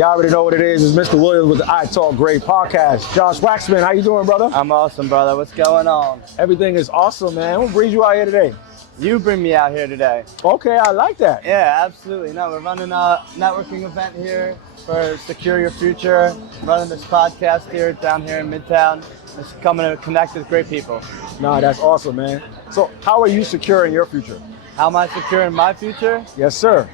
Y'all already know what it is. It's Mr. Williams with the I Talk Great podcast. Josh Waxman, how you doing, brother? I'm awesome, brother. What's going on? Everything is awesome, man. What brings you out here today? You bring me out here today. Okay, I like that. Yeah, absolutely. No, we're running a networking event here for Secure Your Future. Running this podcast here down here in Midtown. Just coming to connect with great people. Nah, that's awesome, man. So how are you securing your future? How am I securing my future? Yes, sir.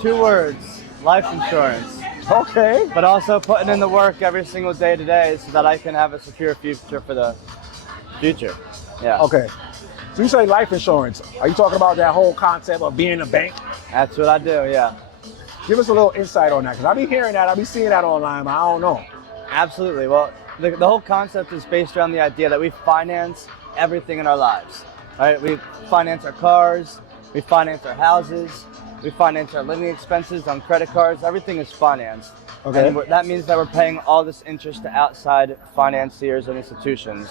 2 words: life insurance. Okay. But also putting in the work every single day today so that I can have a secure future for the future. Yeah. Okay. So you say life insurance. Are you talking about that whole concept of being a bank? That's what I do, yeah. Give us a little insight on that, because I be hearing that, I be seeing that online, but I don't know. Absolutely. Well, the whole concept is based around the idea that we finance everything in our lives. Right? We finance our cars, we finance our houses, we finance our living expenses on credit cards. Everything is financed. Okay. And that means that we're paying all this interest to outside financiers and institutions.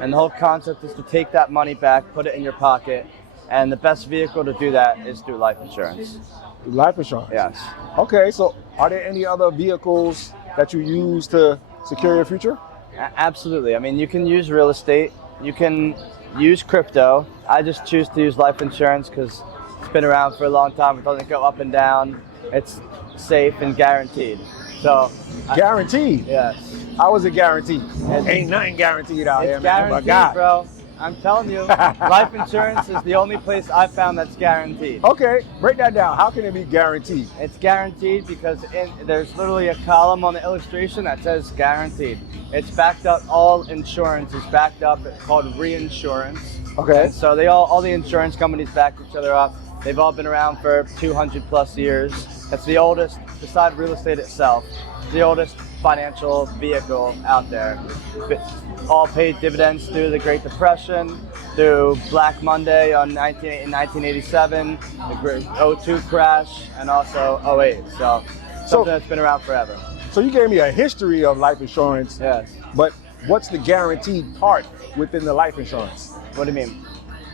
And the whole concept is to take that money back, put it in your pocket, and the best vehicle to do that is through life insurance. Life insurance? Yes. Okay, so are there any other vehicles that you use to secure your future? Absolutely. I mean, you can use real estate, you can use crypto. I just choose to use life insurance because it's been around for a long time. It doesn't go up and down. It's safe and guaranteed. So Guaranteed? Yes. How is it guaranteed? Ain't nothing guaranteed out here, It's man. Oh my guaranteed, God. bro. I'm telling you, life insurance is the only place I've found that's guaranteed. Okay, break that down. How can it be guaranteed? It's guaranteed because there's literally a column on the illustration that says guaranteed. It's backed up. All insurance is backed up. It's called reinsurance. Okay. And so all the insurance companies back each other up. They've all been around for 200 plus years. It's the oldest, besides real estate itself, the oldest financial vehicle out there. All paid dividends through the Great Depression, through Black Monday in 1987, the 02 crash, and also 08. So something that's been around forever. So you gave me a history of life insurance. Yes. But what's the guaranteed part within the life insurance? What do you mean?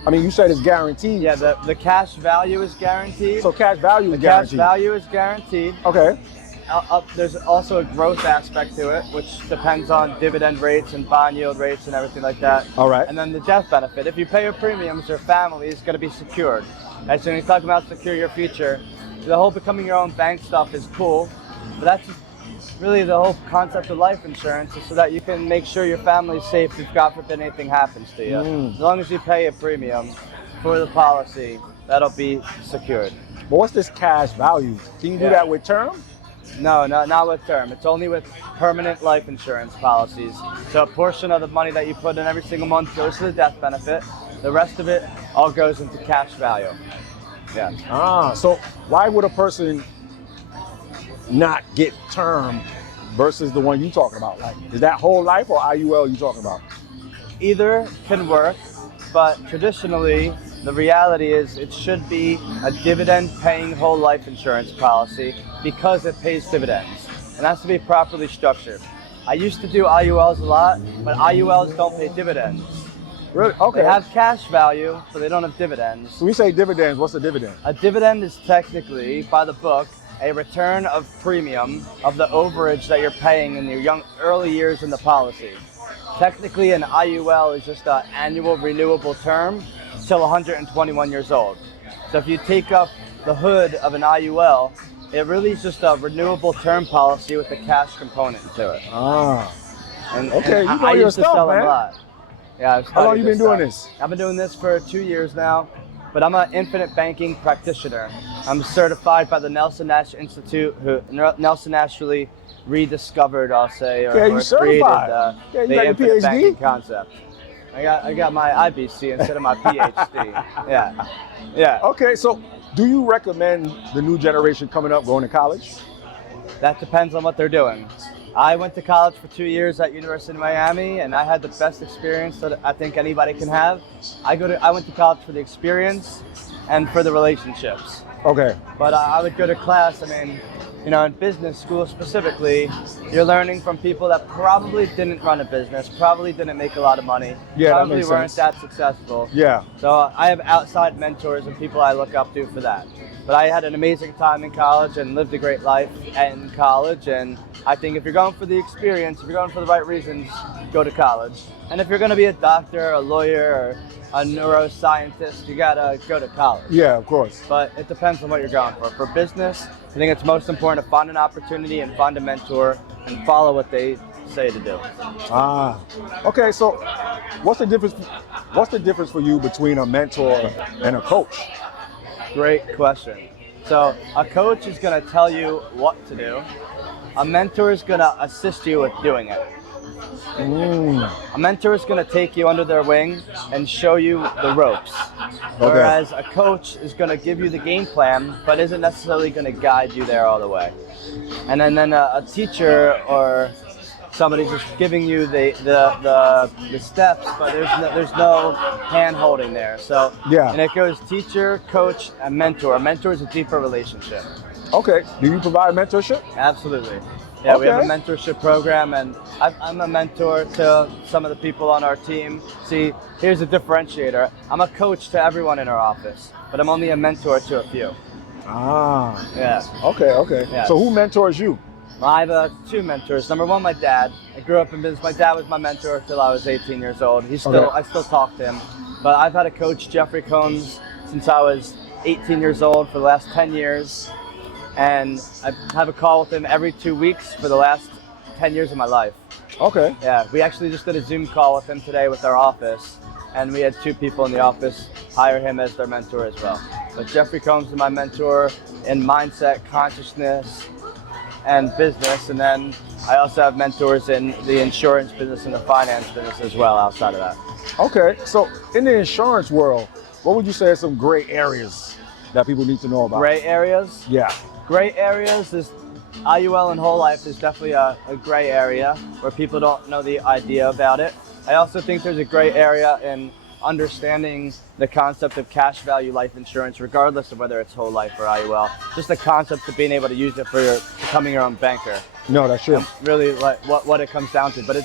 I mean, you said it's guaranteed. Yeah, the cash value is guaranteed. So cash value is The cash guaranteed. value is guaranteed. Okay. There's also a growth aspect to it, which depends on dividend rates and bond yield rates and everything like that. All right. And then the death benefit. If you pay your premiums, your family is going to be secured. And so when you talk about secure your future, the whole becoming your own bank stuff is cool, but that's really the whole concept of life insurance, is so that you can make sure your family's safe if God forbid anything happens to you. As long as you pay a premium for the policy, that'll be secured. But what's this cash value? Can you do that with term? No, not with term. It's only with permanent life insurance policies. So a portion of the money that you put in every single month goes to the death benefit. The rest of it all goes into cash value. Yeah. So why would a person not get term versus the one you talking about? Like, is that whole life or IUL you talking about? Either can work, but traditionally, the reality is it should be a dividend-paying whole life insurance policy because it pays dividends. And has to be properly structured. I used to do IULs a lot, but IULs don't pay dividends. Really? Okay. They have cash value, but they don't have dividends. So we say dividends. What's a dividend? A dividend is technically, by the book, a return of premium of the overage that you're paying in your early years in the policy. Technically, an IUL is just an annual renewable term till 121 years old. So if you take up the hood of an IUL, it really is just a renewable term policy with a cash component to it. And Okay, you know I your used to stuff, sell them man. a lot. Yeah, I've How long studied you been doing this? I've been doing this for 2 years now, but I'm an infinite banking practitioner. I'm certified by the Nelson Nash Institute, who Nelson Nash really rediscovered, I'll say, or you certified. created You got the your infinite PhD? banking concept. I got my IBC instead of my PhD. Yeah. Okay, so do you recommend the new generation coming up going to college? That depends on what they're doing. I went to college for 2 years at University of Miami, and I had the best experience that I think anybody can have. I went to college for the experience and for the relationships. Okay. But I would go to class. I mean, in business school specifically, you're learning from people that probably didn't run a business, probably didn't make a lot of money, Yeah, that probably makes weren't sense. that successful. Yeah. So I have outside mentors and people I look up to for that. But I had an amazing time in college and lived a great life in college. And I think if you're going for the experience, if you're going for the right reasons, go to college. And if you're going to be a doctor, a lawyer, or a neuroscientist, you gotta go to college. Yeah, of course. But it depends on what you're going for. For business, I think it's most important to find an opportunity and find a mentor and follow what they say to do. Ah, okay. So, what's the difference? What's the difference for you between a mentor and a coach? Great question. So a coach is going to tell you what to do. A mentor is going to assist you with doing it. A mentor is going to take you under their wing and show you the ropes. Whereas a coach is going to give you the game plan, but isn't necessarily going to guide you there all the way. And then a teacher or somebody's just giving you the steps, but there's no hand holding there. So Yeah. and it goes teacher, coach, and mentor. A mentor is a deeper relationship. Okay. Do you provide mentorship? Absolutely. Yeah, we have a Okay. mentorship program, and I'm a mentor to some of the people on our team. See, here's a differentiator. I'm a coach to everyone in our office, but I'm only a mentor to a few. Ah. Yeah. Okay. Okay. Yeah. So who mentors you? I have two mentors. Number one, my dad. I grew up in business. My dad was my mentor till I was 18 years old. I still talk to him. But I've had a coach, Jeffrey Combs, since I was 18 years old for the last 10 years. And I have a call with him every 2 weeks for the last 10 years of my life. Okay. Yeah, we actually just did a Zoom call with him today with our office. And we had two people in the office hire him as their mentor as well. But Jeffrey Combs is my mentor in mindset, consciousness, and business. And then I also have mentors in the insurance business and the finance business as well outside of that. Okay. So in the insurance world, what would you say are some gray areas that people need to know about? Gray areas? Yeah. Gray areas is IUL and whole life is definitely a gray area where people don't know the idea about it. I also think there's a gray area in understanding the concept of cash value life insurance, regardless of whether it's whole life or IUL. Just the concept of being able to use it for becoming your own banker. No, that's true. Really like what it comes down to. But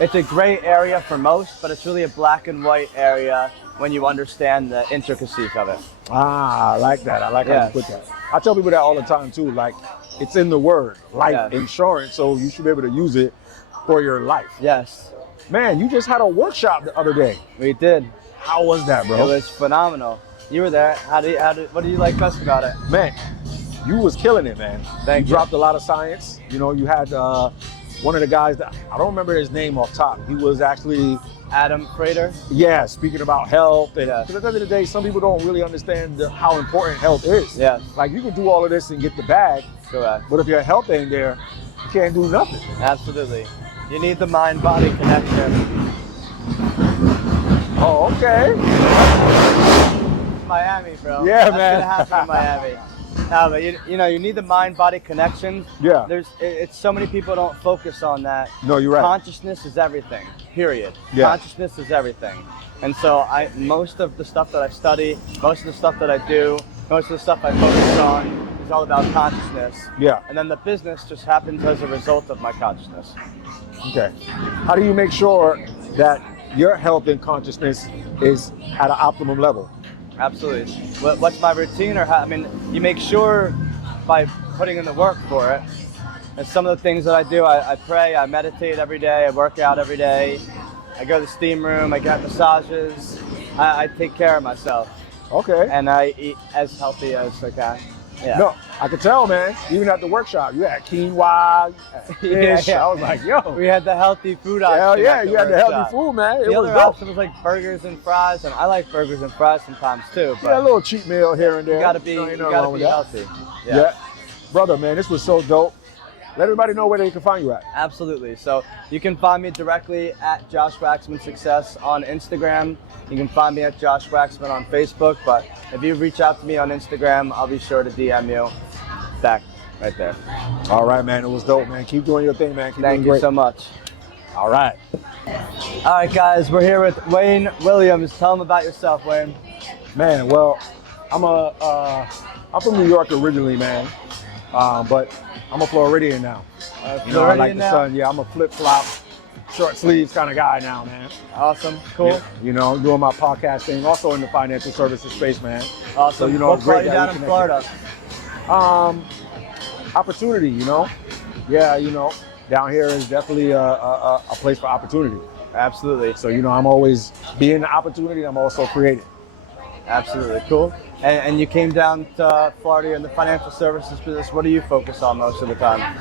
it's a gray area for most, but it's really a black and white area when you understand the intricacies of it. Ah, I like that. I like how you put that. I tell people that all the time too. Like, it's in the word, life insurance, so you should be able to use it for your life. Yes. Man, you just had a workshop the other day. We did. How was that, bro? It was phenomenal. You were there. What do you like best about it? Man, you was killing it, man. Thank you. Dropped a lot of science. You know, you had one of the guys that, I don't remember his name off top. He was actually, Adam Frater. yeah, speaking about health. And Yes. because at the end of the day, some people don't really understand how important health is. Yes. Like, you can do all of this and get the bag, Correct. but if your health ain't there, you can't do nothing. Absolutely. You need the mind-body connection. Oh, okay. Miami, bro. Yeah, That's man. gonna happen in Miami. No, but you need the mind-body connection. Yeah. It's so many people don't focus on that. No, you're right. Consciousness is everything. Period. Yeah. Consciousness is everything. And so most of the stuff that I study, most of the stuff that I do, most of the stuff I focus on is all about consciousness. Yeah. And then the business just happens as a result of my consciousness. Okay. How do you make sure that your health and consciousness is at an optimum level? Absolutely. What's my routine, or how? I mean, you make sure by putting in the work for it. And some of the things that I do, I pray, I meditate every day, I work out every day, I go to the steam room, I get massages, I take care of myself, Okay. and I eat as healthy as I can. Yeah. No, I could tell, man. Even at the workshop, you had quinoa, fish. Yeah. I was like, yo. We had the healthy food option. Hell yeah, at the you had the workshop. healthy food, man. It The was other dope. option was like burgers and fries, and I like burgers and fries sometimes too. But Yeah, a little cheat meal here and there. you gotta be, Ain't you nothing gotta wrong be with that. healthy. Yeah. Brother, man, this was so dope. Let everybody know where they can find you at. Absolutely. So you can find me directly at Josh Waxman Success on Instagram. You can find me at Josh Waxman on Facebook. But if you reach out to me on Instagram, I'll be sure to DM you back right there. All right, man. It was dope, man. Keep doing your thing, man. Keep Thank doing you great. so much. All right. All right, guys, we're here with Wayne Williams. Tell them about yourself, Wayne. Man, well, I'm from New York originally, man. But I'm a Floridian now. You know, I like the now? sun. Yeah, I'm a flip-flop, short sleeves kind of guy now, man. Awesome, cool. You know, doing my podcast thing, also in the financial services space, man. Awesome. So, you know, What it's great brought you that down we in connected. Florida? Opportunity, you know. Yeah, you know, down here is definitely a place for opportunity. Absolutely. So, you know, I'm always being the opportunity. I'm also creating. Absolutely, cool. And you came down to Florida in the financial services business. What do you focus on most of the time?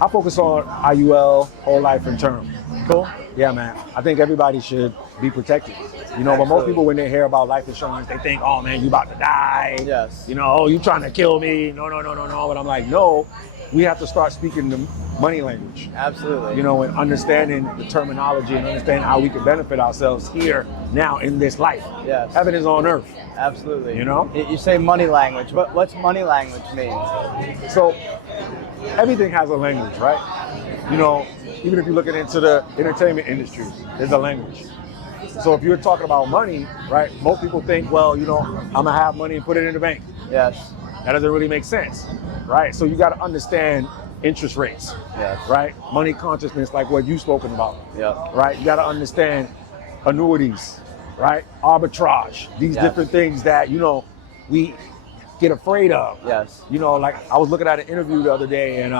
I focus on IUL, whole life and term. Cool. Yeah, man. I think everybody should be protected. You know, but most people, when they hear about life insurance, they think, oh man, you about to die. Yes. You know, oh, you trying to kill me. No. But I'm like, no, we have to start speaking the money language. Absolutely. You know, and understanding the terminology and understanding how we can benefit ourselves here, now, in this life. Yes. Heaven is on earth. Absolutely. You know? You say money language. What's money language mean? So everything has a language, right? You know, even if you're looking into the entertainment industry, there's a language. So if you're talking about money, right, most people think, well, you know, I'm gonna have money and put it in the bank. Yes. That doesn't really make sense, right? So you gotta understand interest rates, Yes. right? Money consciousness, like what you've spoken about, Yeah. right? You gotta understand annuities, right? Arbitrage, these Yes. different things that, you know, we get afraid of. Yes. You know, like I was looking at an interview the other day, and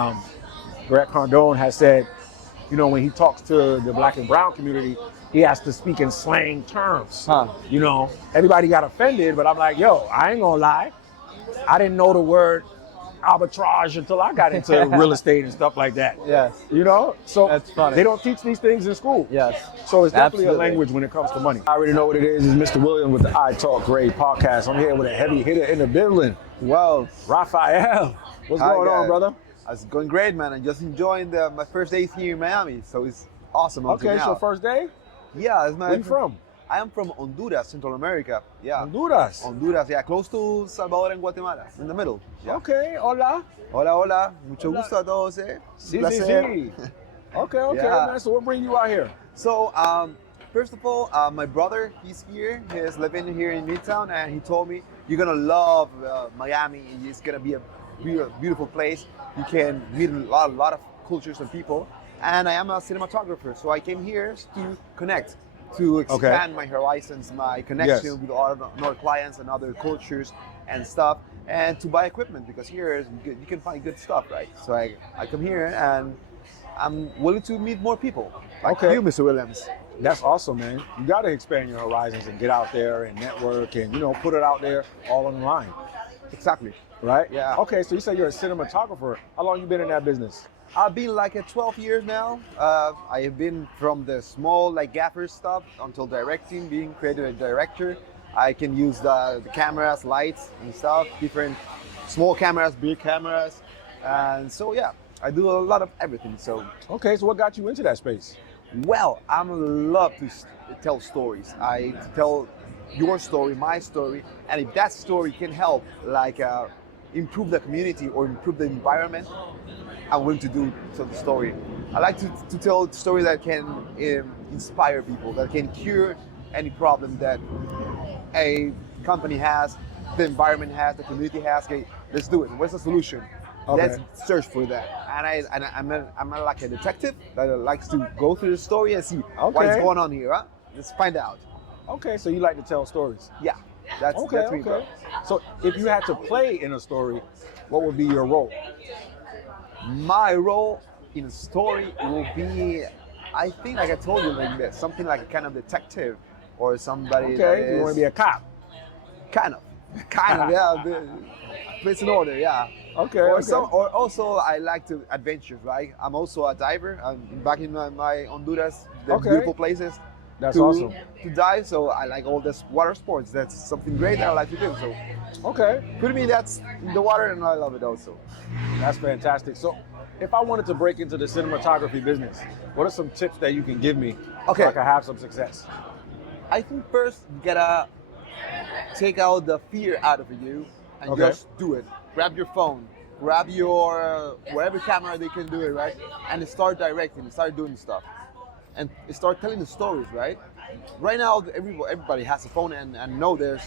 Grant Cardone has said, you know, when he talks to the Black and Brown community, he has to speak in slang terms. Huh. You know, everybody got offended, but I'm like, yo, I ain't gonna lie. I didn't know the word arbitrage until I got into real estate and stuff like that. Yes. You know, so That's funny. they don't teach these things in school. Yes. So it's definitely Absolutely. a language when it comes to money. I already know what it is. It's Mr. Williams with the I Talk Great podcast. I'm here with a heavy hitter in the building, Well, Raphael. What's Hi, going on, guys. brother? it's going great, man. I'm just enjoying my first days here in Miami, so it's awesome. until Okay, now. so first day? Yeah, it's my. Where you from? I am from Honduras, Central America. Yeah, Honduras. Honduras, yeah, close to Salvador and Guatemala, in the middle. Yeah. Okay, hola. Hola, hola. Mucho gusto a todos, eh. Sí, Placer. sí, sí. Okay, Yeah. man. So what brings you out here? So, first of all, my brother, he's here. He's living here in Midtown, and he told me you're gonna love Miami. It's gonna be a beautiful place. You can meet a lot of cultures and people. And I am a cinematographer, so I came here to connect, to expand my horizons, my connection Yes. with all of our clients and other cultures and stuff, and to buy equipment because here you can find good stuff, right? So I come here and I'm willing to meet more people. Like Okay. you, Mr. Williams. That's awesome, man. You got to expand your horizons and get out there and network and, you know, put it out there all on the line, Exactly. right? Yeah. Okay, so you say you're a cinematographer. How long you been in that business? I've been like 12 years now. I have been from the small like gaffer stuff until directing, being creative director. I can use the cameras, lights and stuff, different small cameras, big cameras. And so yeah, I do a lot of everything. So Okay, so what got you into that space? well, I'm love to tell stories. I tell your story, my story, and if that story can help like improve the community or improve the environment, I'm willing to do the story. I like to tell stories that can inspire people, that can cure any problem that a company has, the environment has, the community has. Okay, let's do it. What's the solution? Okay. Let's search for that. And I'm like a detective that likes to go through the story and see what's Okay. going on here. Huh? Let's find out. Okay, so you like to tell stories. Yeah, that's me, bro. So if you had to play in a story, what would be your role? My role in a story will be, I think, like I told you, like this, something like a kind of detective or somebody that Okay, you want is to be a cop. kind of, yeah. It's in order, yeah. Okay, Or okay. or also I like to adventures, right? I'm also a diver. I'm back in my Honduras, the Okay. beautiful places That's to, awesome. to dive. So I like all this water sports. That's something great that I like to do. So Okay, put me that's in the water, and I love it also. that's fantastic. So if I wanted to break into the cinematography business, what are some tips that you can give me Okay. so I can have some success? I think first you gotta take out the fear out of you and Okay. just do it. Grab your phone, grab your whatever camera they can do it, right? And start directing, start doing stuff, and start telling the stories, right? Right now, everybody has a phone and know there's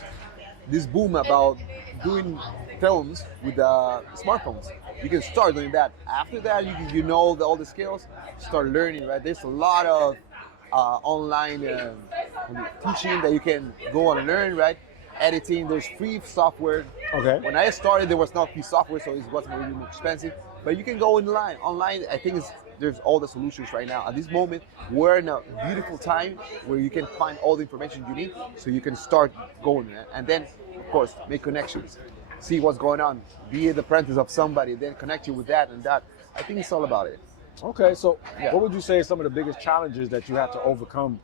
this boom about doing films with smartphones. You can start doing that. After that, you know all the skills, start learning, right? There's a lot of online teaching that you can go and learn, right? Editing, there's free software. Okay. When I started, there was no free software, so it wasn't really expensive. But you can go online. Online, I think there's all the solutions right now. At this moment, we're in a beautiful time where you can find all the information you need, so you can start going. And then, of course, make connections. See what's going on. Be the apprentice of somebody, then connect you with that and that. I think it's all about it. Okay, so Yeah. what would you say is some of the biggest challenges that you have to overcome?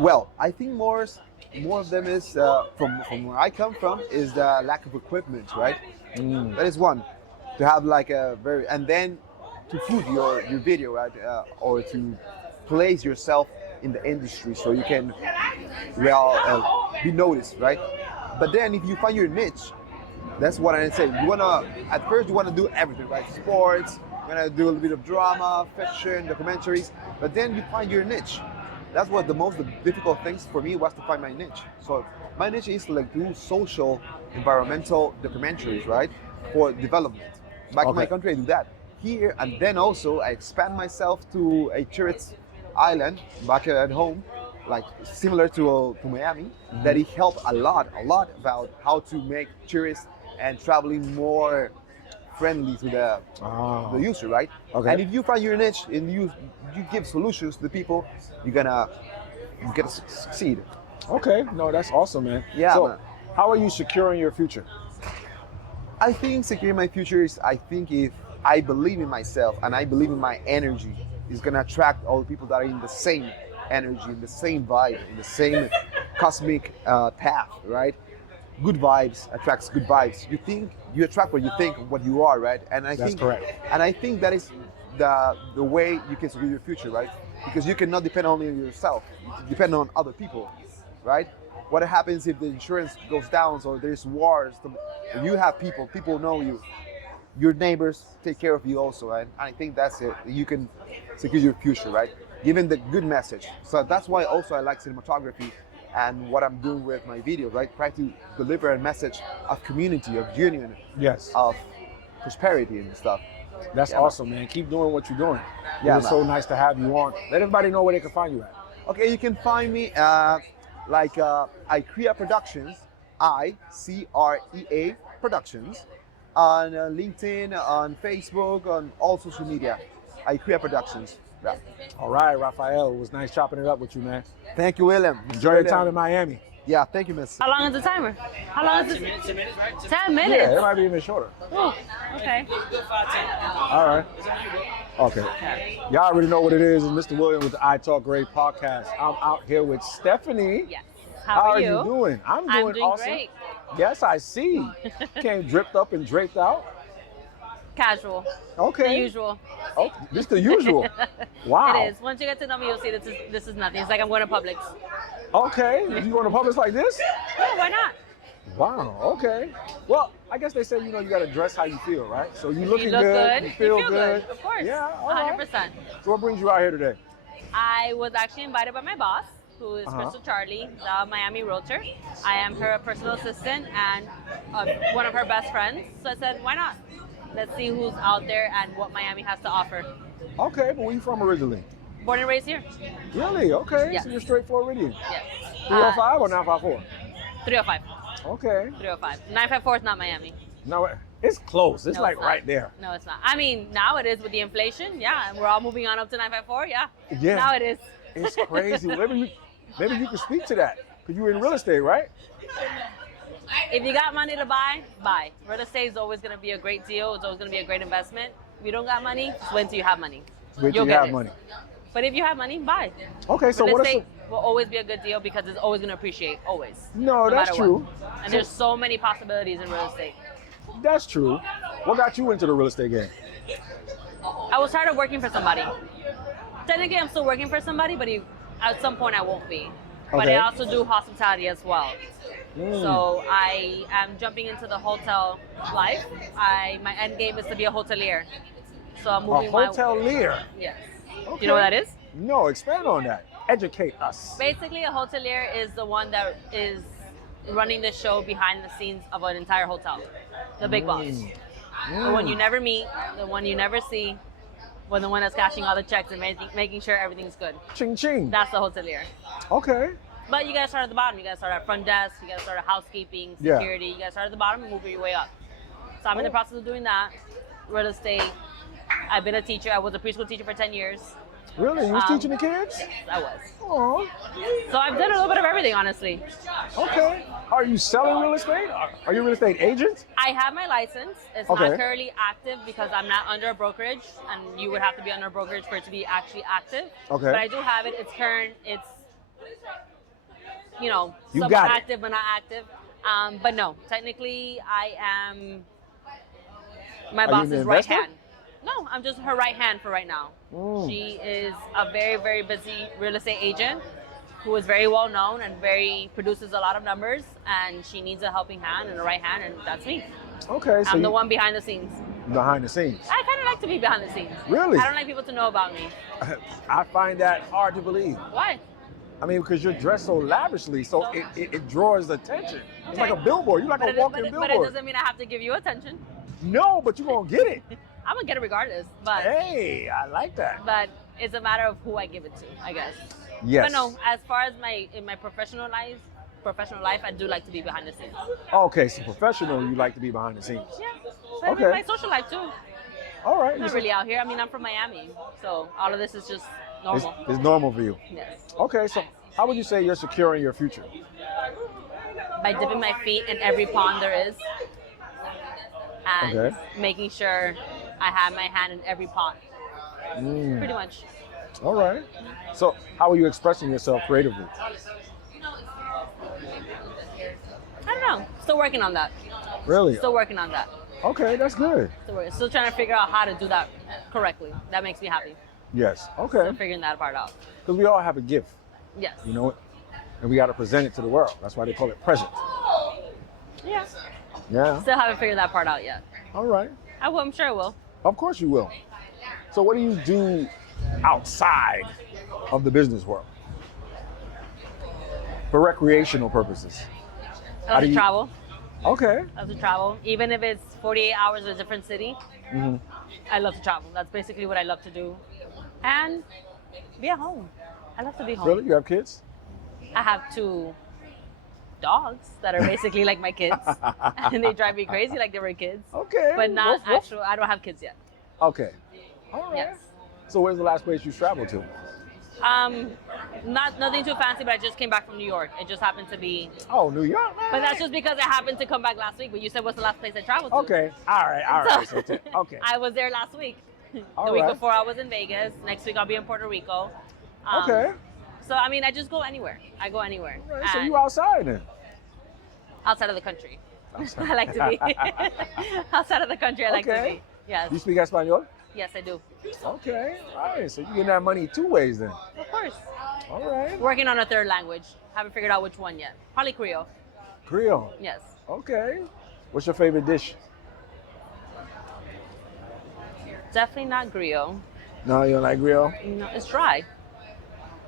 Well, I think more of them is from where I come from is the lack of equipment, right? That is one. To have like and then to put your video, right, or to place yourself in the industry so you can be noticed, right? But then if you find your niche, that's what I say. At first you wanna do everything, right? Sports, you're gonna do a little bit of drama, fiction, documentaries, but then you find your niche. That's what the most difficult things for me was to find my niche. So my niche is to like do social, environmental documentaries, right, for development. Back in my country, I do that. Here and then also I expand myself to a tourist island back at home, like similar to Miami, that it helped a lot about how to make tourists and traveling more friendly to the user, right? Okay. And if you find your niche and you give solutions to the people, you're gonna succeed. Okay, no, that's awesome, man. Yeah, So, man. how are you securing your future? I think securing my future is, I think if I believe in myself and I believe in my energy, it's gonna attract all the people that are in the same energy, in the same vibe, in the same cosmic path, right? Good vibes attracts good vibes. You attract what you think, what you are, right? And I That's think correct. And I think that is the way you can secure your future, right? Because you cannot depend only on yourself. You depend on other people, right? What happens if the insurance goes down or there's wars? You have people know you. Your neighbors take care of you also, right? And I think that's it. You can secure your future, right? Giving the good message. So that's why also I like cinematography and what I'm doing with my videos, right? Try to deliver a message of community, of union, Yes. of prosperity and stuff. That's Yeah, awesome, man. Keep doing what you're doing. Yeah, It's so nice to have you on. Let everybody know where they can find you at. Okay, you can find me ICREA Productions, ICREA Productions, on LinkedIn, on Facebook, on all social media. ICREA Productions. Yeah. All right, Rafael, it was nice chopping it up with you, man. Thank you, William. Enjoy your time in Miami. Yeah, thank you, Miss. How long is the timer? How long is this? 10 minutes, right? 10 minutes? Yeah, it might be even shorter. Oh, okay. All right. Okay. Y'all already know what it is. It's Mr. William with the I Talk Great podcast. I'm out here with Stephanie. Yes. How are you you? doing? I'm doing awesome. Great. Yes, I see. Came dripped up and draped out. Casual. Okay. The usual. Oh, just the usual. Wow. It is. Once you get to know me, you'll see this is nothing. It's like I'm going to Publix. Okay. You going to Publix like this? Yeah, why not? Wow. Okay. Well, I guess they say, you got to dress how you feel, right? So you looking You look good. You feel good. Of course. Yeah. All right. 100%. So what brings you out here today? I was actually invited by my boss, who is Uh-huh. Crystal Charlie, the Miami realtor. I am her personal assistant and one of her best friends. So I said, why not? Let's see who's out there and what Miami has to offer. Okay, but where you from originally? Born and raised here? Really? Okay. Yes. So you're straight Floridian. Yes. 305 or 954? 305. Okay. 305. 954 is not Miami. No, it's close. It's No, like not. right there. No, it's not. I mean, now it is with the inflation. Yeah, and we're all moving on up to 954. Yeah. Yeah. Now it is. It's crazy. Maybe you can speak to that because you're in real estate, right? If you got money to buy, buy. Real estate is always going to be a great deal. It's always going to be a great investment. If you don't got money, just wait till you have money. Wait till You'll you get have it. money. But if you have money, buy. Okay, so Real what are estate some... will always be a good deal because it's always going to appreciate. Always. No, that's matter true. what. And there's so many possibilities in real estate. That's true. What got you into the real estate game? I was tired of working for somebody. Technically, I'm still working for somebody, but at some point I won't be. But Okay. I also do hospitality as well. Mm. So I am jumping into the hotel life. My end game is to be a hotelier. So I'm A moving hotelier. Yes. Okay. You know what that is? No, expand on that. Educate us. Basically, a hotelier is the one that running the show behind the scenes of an entire hotel. The big boss. The one you never meet, the one you never see, but the one that's cashing all the checks and making sure everything's good. Ching ching. That's the hotelier. Okay. But you gotta start at the bottom. You gotta start at front desk. You gotta start at housekeeping, Yeah. security. You gotta start at the bottom and move your way up. So I'm in the process of doing that. Real estate. I've been a teacher. I was a preschool teacher for 10 years. Really? You was teaching the kids? Yes, I was. Oh. So I've done a little bit of everything, honestly. Okay. Are you selling real estate? Are you a real estate agent? I have my license. It's Okay. not currently active because I'm not under a brokerage, and you would have to be under a brokerage for it to be actually active. Okay. But I do have it. It's current. It's, You somewhat got it. active but not active. But no, technically I am my Are you boss's an right investor? hand. No, I'm just her right hand for right now. She is a very, very busy real estate agent who is very well known and produces a lot of numbers, and she needs a helping hand and a right hand, and that's me. Okay. So I'm the you- one behind the scenes. behind the scenes. I kind of like to be behind the scenes. Really? I don't like people to know about me. I find that hard to believe. Why? I mean, because you're dressed so lavishly, so it draws attention. It's like a billboard. You're like a walking But it billboard. doesn't mean I have to give you attention. No, but you're going to get it. I'm gonna get it regardless, but Hey, I like that. but it's a matter of who I give it to, I guess. Yes. But no, as far as in my professional life, I do like to be behind the scenes. Okay, so professional, you like to be behind the scenes. Yeah. But I mean, Okay. my social life too. All right. I'm not really out here. I mean, I'm from Miami, so all of this is just normal. It's normal for you. Yes. Okay, so how would you say you're securing your future? By dipping my feet in every pond there is, and Okay. making sure I have my hand in every pot. Pretty much. All right. So how are you expressing yourself creatively? I don't know. Still working on that. Really? Still working on that. Okay, that's good. Still trying to figure out how to do that correctly. That makes me happy. Yes. Okay. Still figuring that part out. Because we all have a gift, Yes. you know, and we got to present it to the world. That's why they call it present. Yeah. Yeah. Still haven't figured that part out yet. All right. I will. I'm sure I will. Of course you will. So what do you do outside of the business world for recreational purposes? I love to travel. Okay. I love to travel. Even if it's 48 hours in a different city, Mm-hmm. I love to travel. That's basically what I love to do. And be at home. I love to be home. Really? You have kids? I have 2 dogs that are basically like my kids. And they drive me crazy like they were kids. Okay. But not Woof, woof. actual, I don't have kids yet. Okay. All right. Yes. So where's the last place you traveled to? Nothing too fancy, but I just came back from New York. It just happened to be, Oh, New York. but that's just because I happened to come back last week. But you said what's the last place I traveled to? Okay. All right. All right. So, okay. I was there last week. All The week right. before I was in Vegas. Next week I'll be in Puerto Rico. Okay. So I mean, I just go anywhere. I go anywhere. All right. So And you outside then? outside of the country. I like to be outside of the country. I like to Okay. be. Yes. You speak Espanol? Yes, I do. Okay. All right. So you getting that money 2 ways then? Of course. All right. Working on a third language. Haven't figured out which one yet. Probably Creole. Creole. Yes. Okay. What's your favorite dish? Definitely not griot. No, you don't like Creole? No, it's dry.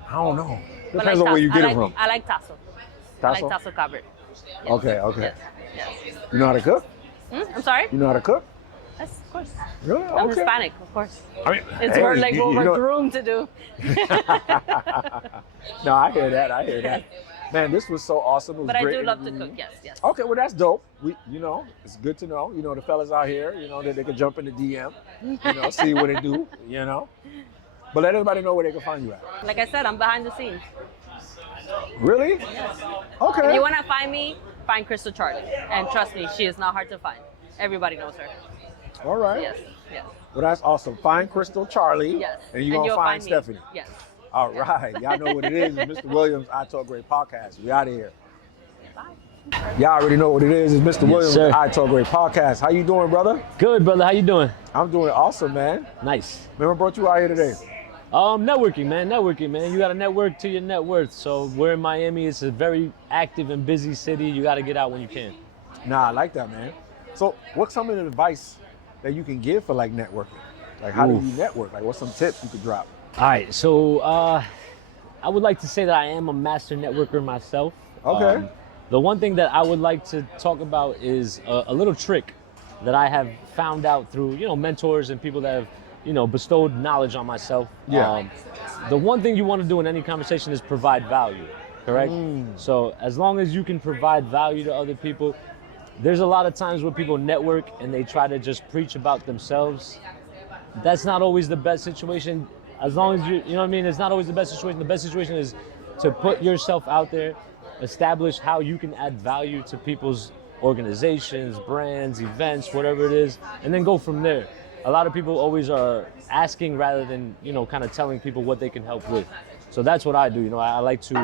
I don't know. But Depends on where you get it from. I like tasso. I Tasso? like tasso covered. Yes. Okay. Okay. Yes. Yes. You know how to cook? I'm sorry? You know how to cook? Yes, of course. Really? I'm Okay. Hispanic, of course. I mean, It's hey, what like what you we're know- groomed to do. No, I hear that. I hear that. Man, this was so awesome. It was But I great do love to interviewing cook, you. yes, yes. Okay, well that's dope. It's good to know. The fellas out here, that they can jump in the DM, see what they do, But let everybody know where they can find you at. Like I said, I'm behind the scenes. Really? Okay. If you want to find me, find Crystal Charlie. And trust me, she is not hard to find. Everybody knows her. All right. Yes, yes, Well, that's awesome. Find Crystal Charlie. yes. And you're going to you'll find me. Stephanie. Yes. All right. Y'all know what it is. It's Mr. Williams, I Talk Great Podcast. We out of here. Y'all already know what it is. It's Mr. Williams, sir. I Talk Great Podcast. How you doing, brother? Good, brother. How you doing? I'm doing awesome, man. Nice. Remember, brought you out here today. Networking, man. You got to network to your net worth. So we're in Miami. It's a very active and busy city. You got to get out when you can. Nah, I like that, man. So what's some of the advice that you can give for like networking? Like how do Oof. you network? Like what's some tips you could drop? All right. So I would like to say that I am a master networker myself. Okay. The one thing that I would like to talk about is a little trick that I have found out through, mentors and people that have, bestowed knowledge on myself. Yeah. The one thing you want to do in any conversation is provide value, correct? So as long as you can provide value to other people, there's a lot of times where people network and they try to just preach about themselves. That's not always the best situation. As long as you know what I mean? It's not always the best situation. The best situation is to put yourself out there, establish how you can add value to people's organizations, brands, events, whatever it is, and then go from there. A lot of people always are asking rather than, kind of telling people what they can help with. So that's what I do. I like to,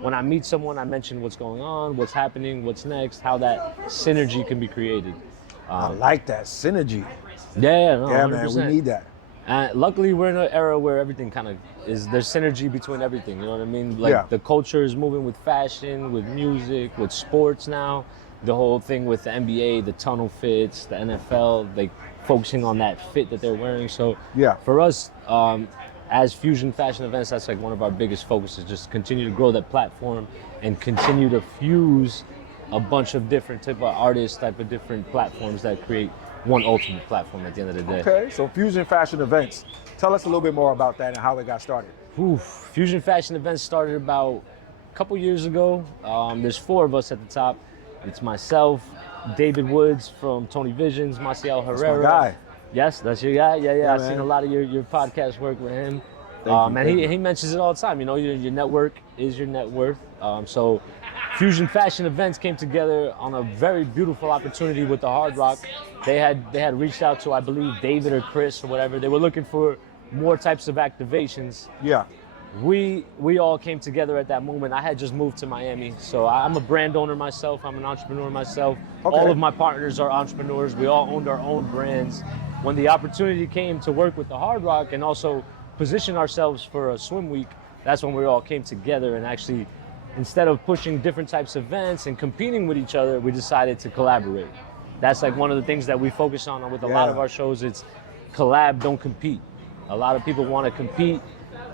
when I meet someone, I mention what's going on, what's happening, what's next, how that synergy can be created. I like that synergy. Yeah, no, Yeah, 100%. man, we need that. Luckily, we're in an era where everything kind of there's synergy between everything, you know what I mean? Like the culture is moving with fashion, with music, with sports now. The whole thing with the NBA, the tunnel fits, the NFL, like focusing on that fit that they're wearing. So for us, as Fusion Fashion Events, that's like one of our biggest focuses, just continue to grow that platform and continue to fuse a bunch of different type of artists, type of different platforms that create one ultimate platform at the end of the day. Okay, so Fusion Fashion Events. Tell us a little bit more about that and how it got started. Fusion Fashion Events started about a couple years ago. There's 4 of us at the top. It's myself, David Woods from Tony Visions, Maciel Herrera. That's my guy. Yes, that's your guy. Yeah, I've man. seen a lot of your podcast work with him. Thank you. He mentions it all the time. Your network is your net worth. So Fusion Fashion Events came together on a very beautiful opportunity with the Hard Rock. They had reached out to, I believe, David or Chris or whatever. They were looking for more types of activations. Yeah. We all came together at that moment. I had just moved to Miami, so I'm a brand owner myself. I'm an entrepreneur myself. Okay. All of my partners are entrepreneurs. We all owned our own brands. When the opportunity came to work with the Hard Rock and also position ourselves for a swim week, that's when we all came together and actually, instead of pushing different types of events and competing with each other, we decided to collaborate. That's like one of the things that we focus on with a lot of our shows. It's collab, don't compete. A lot of people want to compete.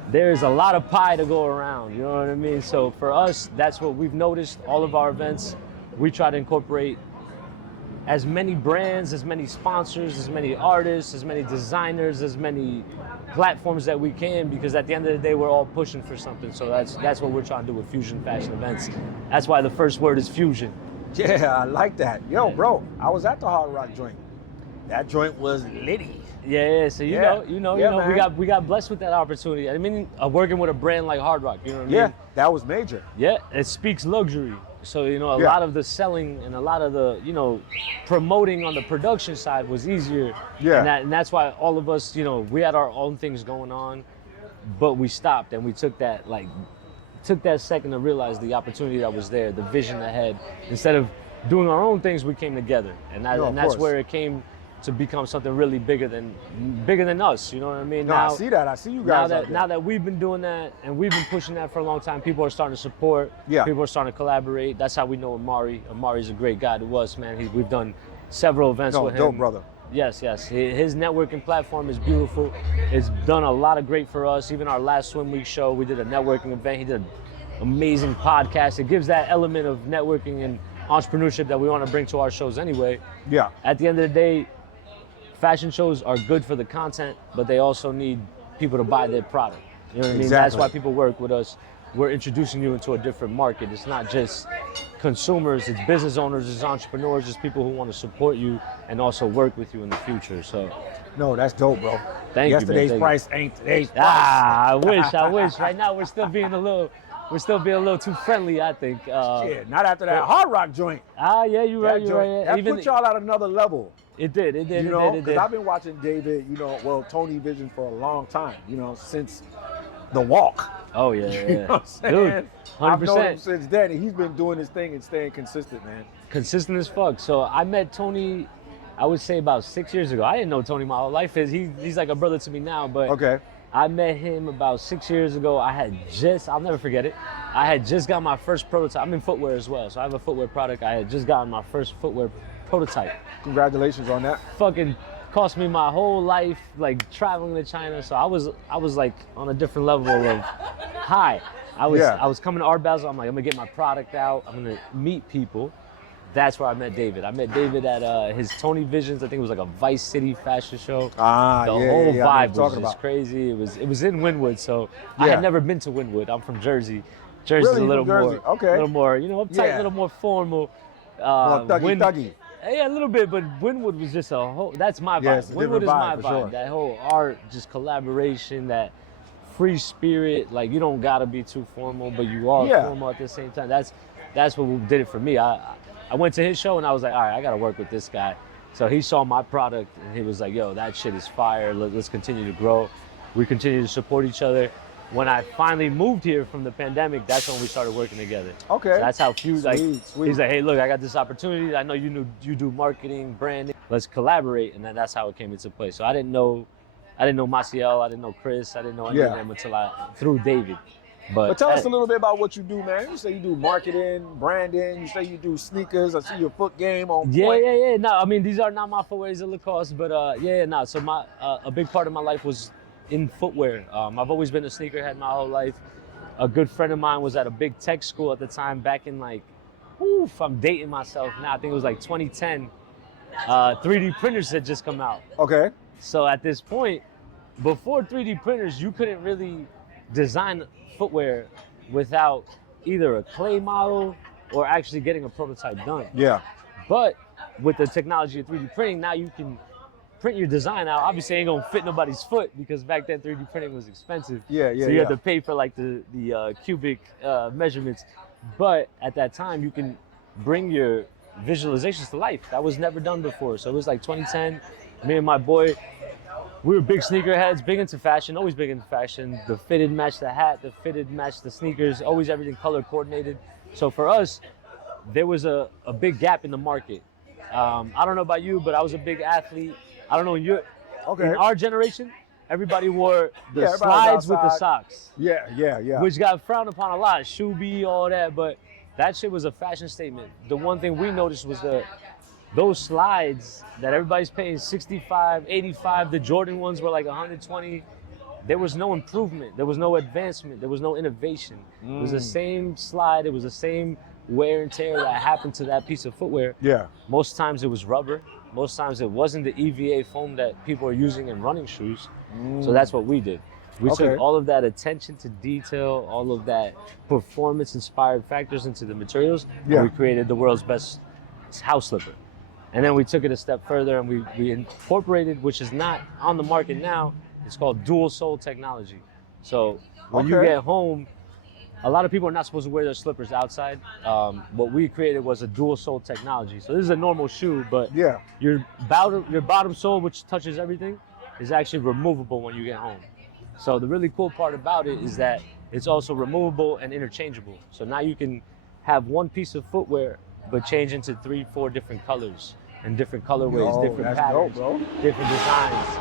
There's a lot of pie to go around, you know what I mean? So for us, that's what we've noticed. All of our events, we try to incorporate as many brands, as many sponsors, as many artists, as many designers, as many platforms that we can, because at the end of the day, we're all pushing for something. So that's what we're trying to do with Fusion Fashion Events. That's why the first word is fusion. Yeah, I like that. Yo, bro, I was at the Hard Rock joint. That joint was litty. Yeah. So you know, man. we got blessed with that opportunity. I mean, working with a brand like Hard Rock, you know what I mean? Yeah, that was major. Yeah, it speaks luxury. So, a lot of the selling and a lot of the, promoting on the production side was easier. Yeah. And that's why all of us, we had our own things going on, but we stopped and we took that second to realize the opportunity that was there, the vision ahead. Instead of doing our own things, we came together. And that's where it came to become something really bigger than us, you know what I mean? No, I see that. I see you guys Now that we've been doing that and we've been pushing that for a long time, people are starting to support. Yeah. People are starting to collaborate. That's how we know Amari. Amari's a great guy to us, man. We've done several events with him. Dope, brother. Yes. His networking platform is beautiful. It's done a lot of great for us. Even our last swim week show, we did a networking event. He did an amazing podcast. It gives that element of networking and entrepreneurship that we want to bring to our shows anyway. Yeah. At the end of the day, fashion shows are good for the content, but they also need people to buy their product. You know what I mean? Exactly. That's why people work with us. We're introducing you into a different market. It's not just consumers, it's business owners, it's entrepreneurs, it's people who want to support you and also work with you in the future. So, no, that's dope, bro. Thank you, Yesterday's man. price ain't today's price. I wish. Right now we're still being a little too friendly, I think. Shit, not after that Hard Rock joint. Yeah, you're right. That put y'all at another level. It did. Because I've been watching David, Tony Vision for a long time, since the walk. Oh, yeah. You know what I'm saying? Dude, 100%. I've known him since then, and he's been doing his thing and staying consistent, man. Consistent as fuck. So I met Tony, I would say about 6 years ago. I didn't know Tony my whole life. He's like a brother to me now, but Okay. I met him about 6 years ago. I'll never forget it. I had just got my first prototype. I'm in footwear as well, so I have a footwear product. I had just gotten my first footwear prototype. Congratulations on that. Fucking cost me my whole life, like traveling to China. So I was like on a different level of high. I was coming to Art Basel. I'm like, I'm gonna get my product out. I'm gonna meet people. That's where I met David. I met David at his Tony Visions. I think it was like a Vice City fashion show. The whole vibe was just crazy. It was in Wynwood, so I had never been to Wynwood. I'm from Jersey. Jersey's Really? a little Jersey. more, Okay. a little more, you know, uptight, a little more formal. Thuggy. Yeah, a little bit, but Wynwood was just a whole. That's my vibe. Yeah, it's a Wynwood is different my vibe, vibe. for sure. That whole art, just collaboration, that free spirit. Like you don't gotta be too formal, but you are formal at the same time. That's what did it for me. I went to his show and I was like, all right, I gotta work with this guy. So he saw my product and he was like, yo, that shit is fire. Let's continue to grow. We continue to support each other. When I finally moved here from the pandemic, that's when we started working together. Okay. So that's how few, like, Sweet. he's like, hey, look, I got this opportunity. I know you do marketing, branding. Let's collaborate. And then that's how it came into play. So I didn't know Maciel, I didn't know Chris, I didn't know any of them until through David. But tell us a little bit about what you do, man. You say you do marketing, branding. You say you do sneakers. I see your foot game on point. Yeah. No, I mean, these are not my footwears at Lacoste, but no. So a big part of my life was in footwear. I've always been a sneakerhead my whole life. A good friend of mine was at a big tech school at the time, back in like, I'm dating myself now. I think it was like 2010. 3D printers had just come out. Okay. So at this point, before 3D printers, you couldn't really design footwear without either a clay model or actually getting a prototype done. Yeah. But with the technology of 3D printing, now you can print your design out. Obviously, it ain't gonna fit nobody's foot because back then 3D printing was expensive. Yeah. So you had to pay for like the cubic measurements. But at that time, you can bring your visualizations to life. That was never done before. So it was like 2010. Me and my boy, we were big sneakerheads, big into fashion, always big into fashion. The fitted matched the hat, the fitted matched the sneakers, always everything color coordinated. So for us, there was a big gap in the market. I don't know about you, but I was a big athlete. I don't know, in our generation, everybody wore the slides with the socks. Yeah. Which got frowned upon a lot, shoe-bee, all that, but that shit was a fashion statement. The one thing we noticed was those slides that everybody's paying 65, 85, the Jordan ones were like 120. There was no improvement. There was no advancement. There was no innovation. It was the same slide. It was the same wear and tear that happened to that piece of footwear. Yeah. Most times it was rubber. Most times it wasn't the EVA foam that people are using in running shoes. So that's what we did. We took all of that attention to detail, all of that performance-inspired factors into the materials, and we created the world's best house slipper. And then we took it a step further and we incorporated, which is not on the market now, it's called dual sole technology. So when you get home, a lot of people are not supposed to wear their slippers outside. What we created was a dual sole technology. So this is a normal shoe, but your bottom sole, which touches everything, is actually removable when you get home. So the really cool part about it is that it's also removable and interchangeable. So now you can have one piece of footwear, but change into 3-4 different colors and different colorways, different patterns, different designs.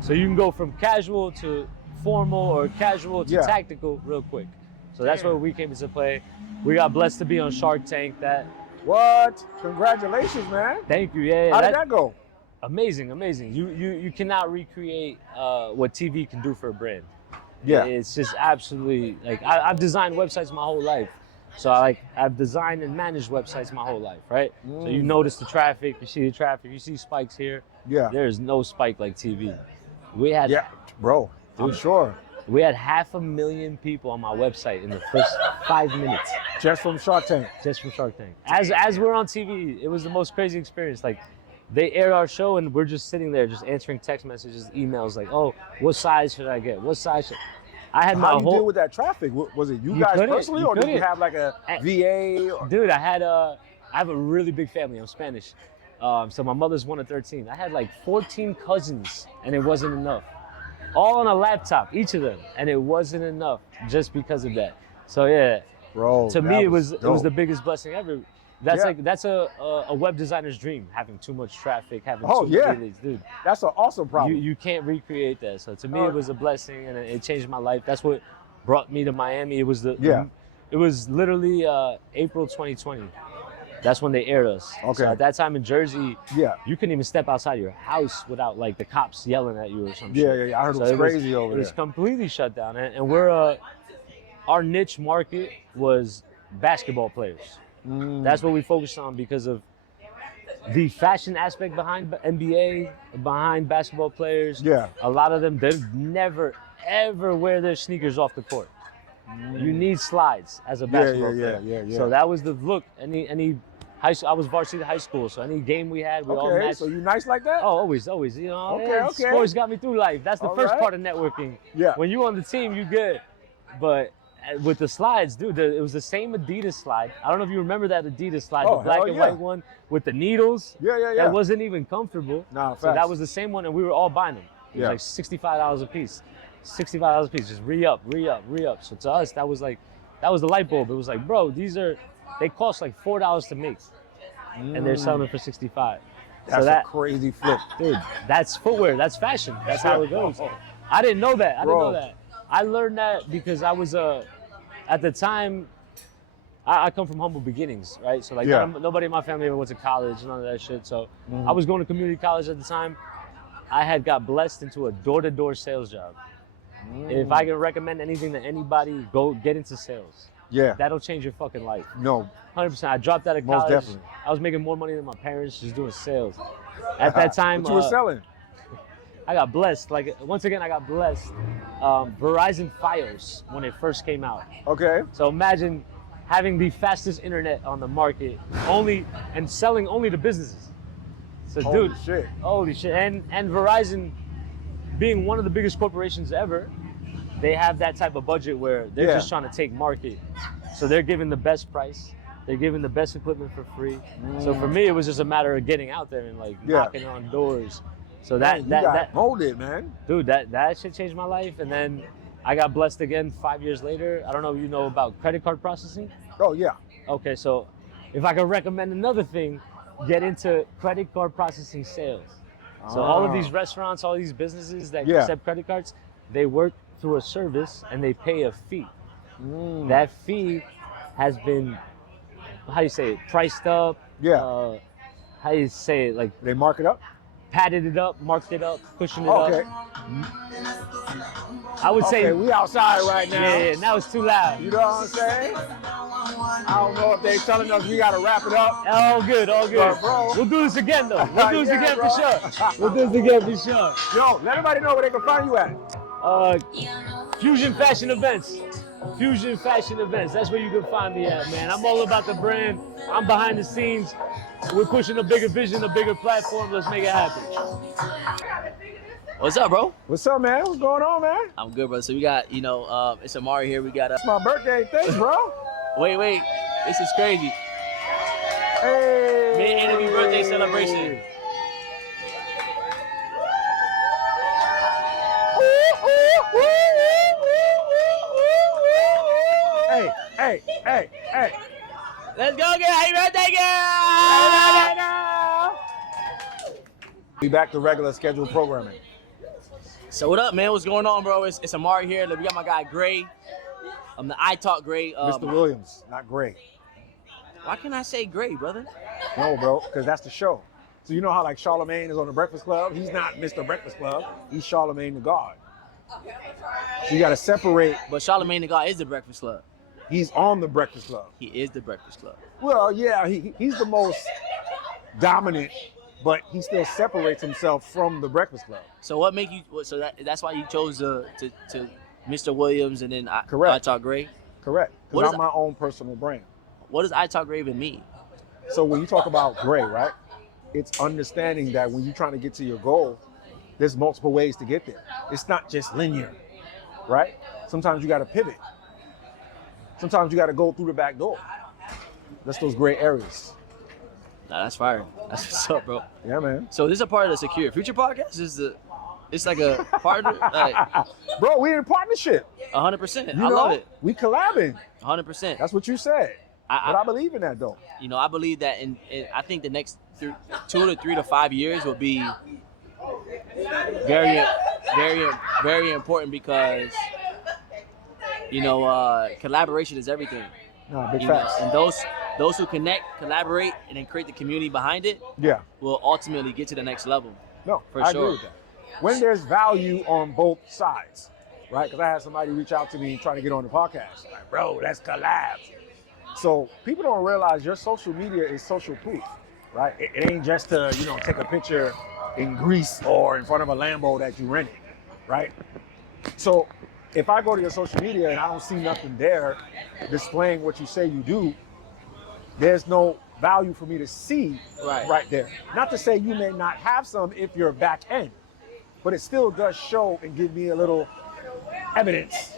So you can go from casual to formal or casual to tactical real quick. So that's where we came into play. We got blessed to be on Shark Tank. What? Congratulations, man. Thank you. Yeah. How did that go? Amazing. You cannot recreate what TV can do for a brand. Yeah. It's just absolutely, like, I've designed websites my whole life. So I've designed and managed websites my whole life, right? So you notice the traffic, you see the traffic, you see spikes here. Yeah. There's no spike like TV. We had, bro, I'm sure. We had 500,000 people on my website in the first 5 minutes. Just from Shark Tank. Just from Shark Tank. As we're on TV, it was the most crazy experience. Like, they air our show and we're just sitting there just answering text messages, emails, like, oh, what size should I get? What size should I had my How do you whole deal with that traffic? Was it you guys personally, or did you have like a VA? Dude, I have a really big family. I'm Spanish. So my mother's one of 13. I had like 14 cousins and it wasn't enough. All on a laptop, each of them, and it wasn't enough just because of that. So yeah, bro, to me it was the biggest blessing ever. That's a web designer's dream, having too much traffic, having too many leads, dude. That's an awesome problem. You can't recreate that. So to me it was a blessing and it changed my life. That's what brought me to Miami. It was it was literally April 2020. That's when they aired us. Okay. So at that time in Jersey, you couldn't even step outside your house without like the cops yelling at you or something. Yeah. I heard it was crazy over there. It was completely shut down, and we're our niche market was basketball players. That's what we focused on because of the fashion aspect behind NBA, behind basketball players. Yeah. A lot of them, they never, ever wear their sneakers off the court. You need slides as a basketball player. Yeah. So that was the look. Any high school, I was varsity high school, so any game we had, we all Okay, matched. so you nice like that? Oh, always. You know, Okay. sports got me through life. That's the All first right. part of networking. Yeah. When you on the team, you good. But with the slides, dude, it was the same Adidas slide. I don't know if you remember that Adidas slide, Oh, the black hell and yeah. white one with the needles. Yeah. That wasn't even comfortable. Nah, so that facts. was the same one, and we were all buying them. It was Yeah. like $65 a piece. $65 a piece. Just re-up. So to us, that was the light bulb. It was like, bro, they cost like $4 to make, and they're selling them for 65. That's so a crazy flip. dude, that's footwear. That's fashion. That's how it goes. I didn't know that. I learned that because I was at the time. I come from humble beginnings, right? So like nobody in my family ever went to college, none of that shit. So I was going to community college at the time. I had got blessed into a door-to-door sales job. If I can recommend anything to anybody, go get into sales. Yeah. That'll change your fucking life. No. 100%. I dropped out of Most college. definitely. I was making more money than my parents just doing sales. At that time, What you were selling? I got blessed. Like, once again, I got blessed. Verizon Fios when it first came out. Okay. So imagine having the fastest internet on the market, and selling only to businesses. So, Holy dude, shit. holy shit. And Verizon, being one of the biggest corporations ever, they have that type of budget where they're just trying to take market. So they're giving the best price. They're giving the best equipment for free. So for me, it was just a matter of getting out there and like knocking on doors. So that molded, man. dude, that shit changed my life. And then I got blessed again 5 years later. I don't know if you know about credit card processing. Oh yeah. Okay, so if I could recommend another thing, get into credit card processing sales. So all of these restaurants, all these businesses that accept credit cards, they work through a service and they pay a fee. That fee has been, how you say it, priced up. Yeah. How you say it, like They mark it up? padded it up, marked it up, pushing it Okay. up. I would say, Okay, we outside right now. yeah, now it's too loud. You know what I'm saying? I don't know if they telling us we gotta wrap it up. All good, all good. But, bro. We'll do this again though. We'll do this Yeah, again bro. for sure. We'll do this again for sure. Yo, let everybody know where they can find you at. Fusion Fashion Events. Fusion Fashion Events. That's where you can find me at, man. I'm all about the brand. I'm behind the scenes. We're pushing a bigger vision, a bigger platform. Let's make it happen. What's up, bro? What's up, man? What's going on, man? I'm good, bro. So we got, it's Amari here. We got It's my birthday. Thanks, bro. wait. This is crazy. Hey. Me and Anthony birthday celebration. Hey. Let's go, girl. Happy birthday, girl! We back to regular scheduled programming. So what up, man? What's going on, bro? It's Amari here. We got my guy Gray. I'm the I Talk Gray. Mr. Williams, not Gray. Why can't I say Gray, brother? No, bro, because that's the show. So you know how like Charlemagne is on the Breakfast Club? He's not Mr. Breakfast Club. He's Charlemagne the God. So you got to separate. But Charlemagne the God is the Breakfast Club. He's on the Breakfast Club. He is the Breakfast Club. Well, yeah, he's the most dominant, but he still separates himself from the Breakfast Club. So what make you? So that's why you chose to Mr. Williams and then Correct. I Talk Gray. Correct. What Because is- I'm my own personal brand. What does I Talk Gray even mean? So when you talk about Gray, right, it's understanding that when you're trying to get to your goal, there's multiple ways to get there. It's not just linear, right? Sometimes you got to pivot. Sometimes you got to go through the back door. That's those gray areas. Nah, that's fire. That's what's up, bro. Yeah, man. So this is a part of the Secure Future podcast. It's like a partner, like Bro, we in partnership. 100%. You I know? love it. We collabing. 100%. That's what you said. I- But I believe in that, though. I believe that in I think the next 2 to 3 to 5 years will be very, very, very important because collaboration is everything. Nah, big You know, facts. and those who connect, collaborate, and then create the community behind it Yeah. will ultimately get to the next level. No, For I sure. agree with that. When there's value on both sides, right? Because I had somebody reach out to me trying to get on the podcast. Like, bro, let's collab. So people don't realize your social media is social proof, right? It ain't just to, take a picture in Greece or in front of a Lambo that you rented, right? So if I go to your social media and I don't see nothing there displaying what you say you do, there's no value for me to see right there. Not to say you may not have some if you're back end, but it still does show and give me a little evidence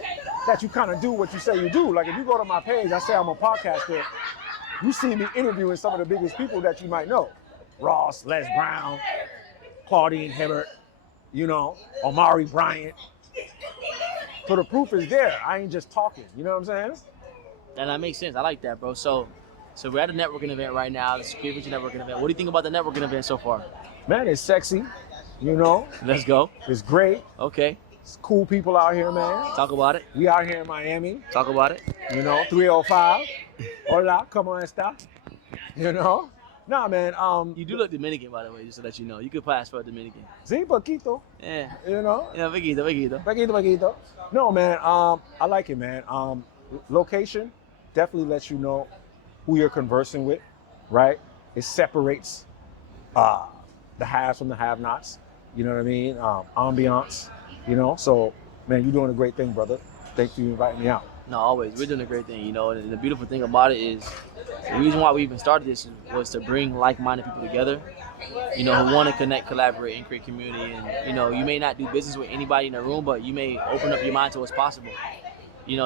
that you kind of do what you say you do. Like if you go to my page, I say I'm a podcaster, you see me interviewing some of the biggest people that you might know. Ross, Les Brown, Claudine Hibbert, Omari Bryant. So the proof is there. I ain't just talking, you know what I'm saying? And that makes sense. I like that, bro. So we're at a networking event right now, the Security Vision networking event. What do you think about the networking event so far? Man, it's sexy, Let's go. It's great. Okay. It's cool people out here, man. Talk about it. We out here in Miami. Talk about it. 305. Hola, como esta? Nah, man. You do look Dominican, by the way, just so that you know. You could pass for a Dominican. Sí, poquito. Yeah. Yeah, poquito. Poquito. No, man. I like it, man. Location definitely lets you know who you're conversing with, right? It separates the haves from the have-nots. You know what I mean? Ambiance. So, man, you're doing a great thing, brother. Thank you for inviting me out. No, always. We're doing a great thing, and the beautiful thing about it is the reason why we even started this was to bring like-minded people together, who want to connect, collaborate, and create community. And, you may not do business with anybody in the room, but you may open up your mind to what's possible.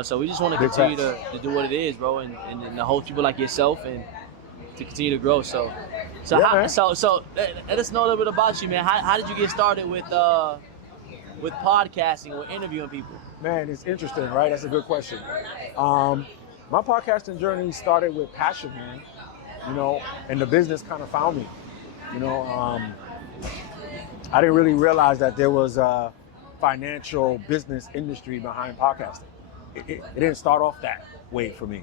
So we just want to continue to do what it is, bro, and to host people like yourself and to continue to grow. So let us know a little bit about you, man. How did you get started with podcasting, with interviewing people? Man, it's interesting, right? That's a good question. My podcasting journey started with passion, man. And the business kind of found me. I didn't really realize that there was a financial business industry behind podcasting. It didn't start off that way for me,